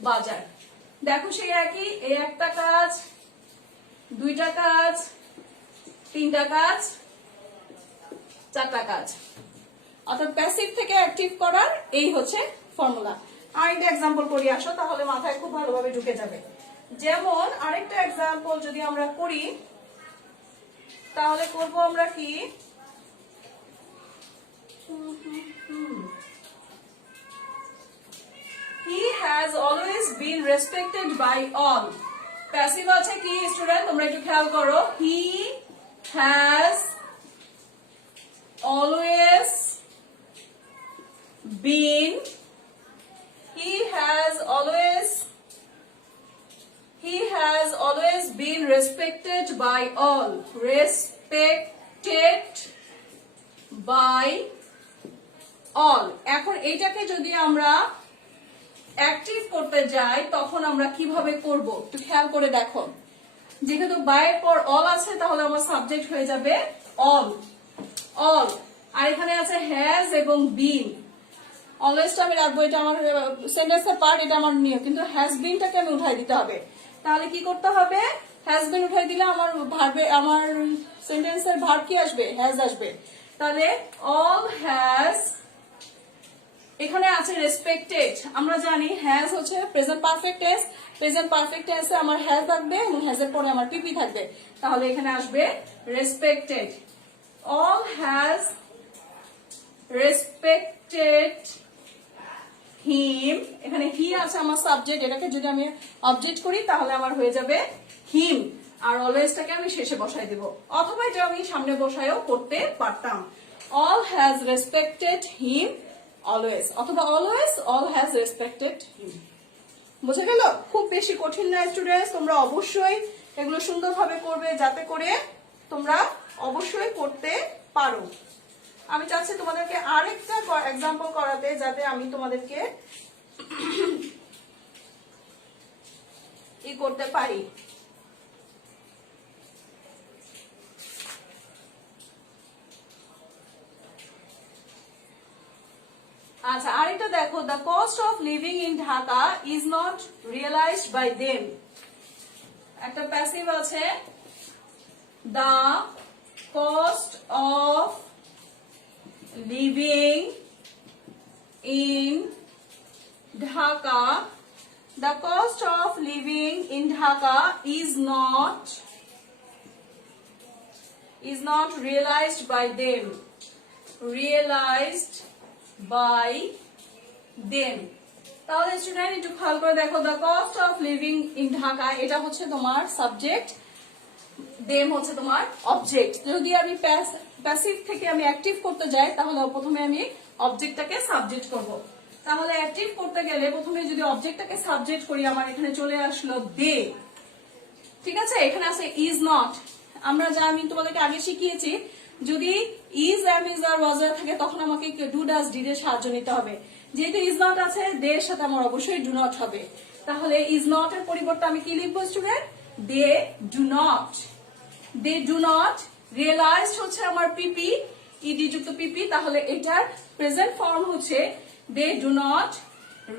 বাজার। দেখো সেই একই, এই একটা কাজ, দুইটা কাজ, তিনটা কাজ, চারটা কাজ। অর্থাৎ প্যাসিভ থেকে অ্যাক্টিভ করার এই হচ্ছে ফর্মুলা। আরেকটা এক্সাম্পল করি আসো, তাহলে মাথায় খুব ভালোভাবে ঢুকে যাবে। যেমন আরেকটা এক্সাম্পল যদি আমরা করি তাহলে করব আমরা কি, He has always been respected by all। Passive আছে কি স্টুডেন্ট, তোমরা একটু খেয়াল করো। He has always been, he has always been respected by by all, respected by all. এখন এটাকে যদি আমরা অ্যাক্টিভ করতে যাই তখন আমরা কিভাবে করব একটু খেয়াল করে দেখো। যেহেতু বাই এর পর অল আছে তাহলে আমার সাবজেক্ট হয়ে যাবে অল, অল। আর এখানে আছে হ্যাজ এবং বিন। অলওয়েজটা আমি রাখবো, এটা আমার সেন্টেন্সের পার্ট, এটা আমার নিয়ম, কিন্তু হ্যাজ বিনটাকে আমি উঠাই দিতে হবে। তাহলে কি করতে হবে, হ্যাজ বিন উঠাই দিলে আমার ভার্বে, আমার সেন্টেন্সের ভার্ব কি আসবে, হ্যাজ আসবে। তাহলে অল হ্যাজ, এখানে আছে রেসপেক্টেড। আমরা জানি হ্যাজ হচ্ছে present perfect tense, present perfect টেন্সে আমার হ্যাজ থাকবে এবং হ্যাজের পরে আমার পিপি থাকবে, তাহলে এখানে আসবে রেসপেক্টেড। অল হ্যাজ রেসপেক্টেড হিম, এখানে হি আছে আমার সাবজেক্ট, এটাকে যদি আমি অবজেক্ট করি তাহলে আমার হয়ে যাবে হিম, আর অলওয়েজটাকে আমি শেষে বসাই দেব, অথবা এটা আমি সামনে বসায়ও করতে পারতাম। All has respected him always, অথবা অলওয়েজ অল হ্যাজ রেসপেক্টেড হিম। বোঝা গেল? খুব বেশি কঠিন না স্টুডেন্টস, তোমরা অবশ্যই এগুলো সুন্দরভাবে করবে যাতে করে তোমরা অবশ্যই করতে পারো। আমি চাচ্ছি তোমাদেরকে আরেকটা এক্সাম্পল করাতে, যাতে আমি তোমাদেরকে ই করতে পারি। আচ্ছা, আরেকটা দেখো, the cost of living in Dhaka is not realised by them. একটা প্যাসিভ আছে, the cost of living in Dhaka, the cost of living in Dhaka is not realized by them, realized by them। তাহলে student একটু খেয়াল করে দেখো, the cost of living in Dhaka, এটা হচ্ছে তোমার সাবজেক্ট, দেম হচ্ছে তোমার অবজেক্ট। যদি আমি প্যাসিভ থেকে আমি অ্যাক্টিভ করতে যাই তাহলে প্রথমে আমি অবজেক্টটাকে সাবজেক্ট করব। তাহলে অ্যাক্টিভ করতে গেলে প্রথমে যদি অবজেক্টটাকে সাবজেক্ট করি, আমার এখানে চলে আসলো দে, ঠিক আছে? এখানে আছে ইজ নট। আমরা যা আমি তোমাদেরকে আগে শিখিয়েছি, যদি ইজ, এম, ইজ আর ওয়াজ আর থাকে তখন আমাকে ডু, ডাজ, ডিড এর সাহায্য নিতে হবে। যেহেতু ইজ নট আছে, দে এর সাথে আমার অবশ্যই ডু নট হবে। তাহলে ইজ নট এর পরিবর্তে আমি কি লিখবো student? They do not, they do not. Realised হচ্ছে আমার পিপি, ইডি যুক্ত পিপি, তাহলে এটার প্রেজেন্ট ফর্ম হচ্ছে they do not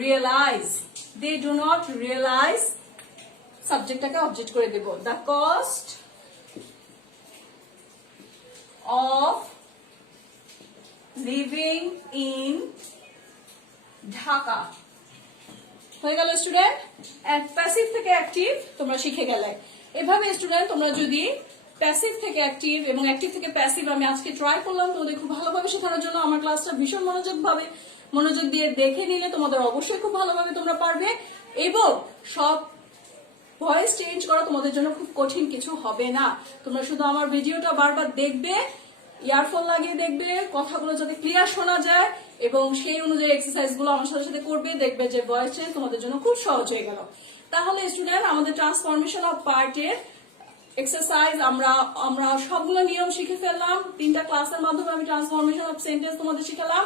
realise, they do not realise. সাবজেক্টটাকে অবজেক্ট করে দেব, the cost of living in Dhaka. হয়ে গেল স্টুডেন্ট? প্যাসিভ থেকে অ্যাক্টিভ তোমরা শিখে গেলে। এভাবে স্টুডেন্ট তোমরা যদি প্যাসিভ থেকে অ্যাক্টিভ এবং অ্যাক্টিভ থেকে প্যাসিভ, আমি আজকে ট্রাই করলাম তোমাদের খুব ভালোভাবে শেখানোর জন্য। আমার ক্লাসটা ভীষণ মনোযোগ দিয়ে দেখে নিলে তোমাদের অবশ্যই খুব ভালোভাবে তোমরা পারবে, এবং সব ভয়েস চেঞ্জ করা তোমাদের জন্য খুব কঠিন কিছু হবে না। তোমরা শুধু আমার ভিডিওটা বারবার দেখবে, ইয়ারফোন লাগিয়ে দেখবে, কথাগুলো যাতে ক্লিয়ার শোনা যায়, এবং সেই অনুযায়ী এক্সারসাইজ গুলো আমার সাথে করবে, দেখবে যে ভয়েস চেঞ্জ তোমাদের জন্য খুব সহজ হয়ে গেল। তাহলে স্টুডেন্ট, আমাদের ট্রান্সফরমেশন অফ পার্টের এক্সারসাইজ আমরা সবগুলো নিয়ম শিখে ফেললাম। 3টা ক্লাসের মাধ্যমে আমি ট্রান্সফরমেশন অফ সেন্টেন্স তোমাদের শিখালাম।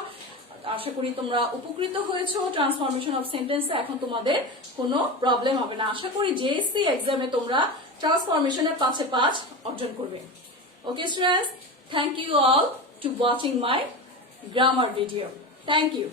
আশা করি তোমরা উপকৃত হয়েছো ট্রান্সফরমেশন অফ সেন্টেন্সে। এখন তোমাদের কোনো প্রবলেম হবে না। আশা করি জেএসসি এক্সামে তোমরা ট্রান্সফরমেশনের 5-এ 5 অর্জন করবে। Okay students, thank you all to watching my grammar video. Thank you.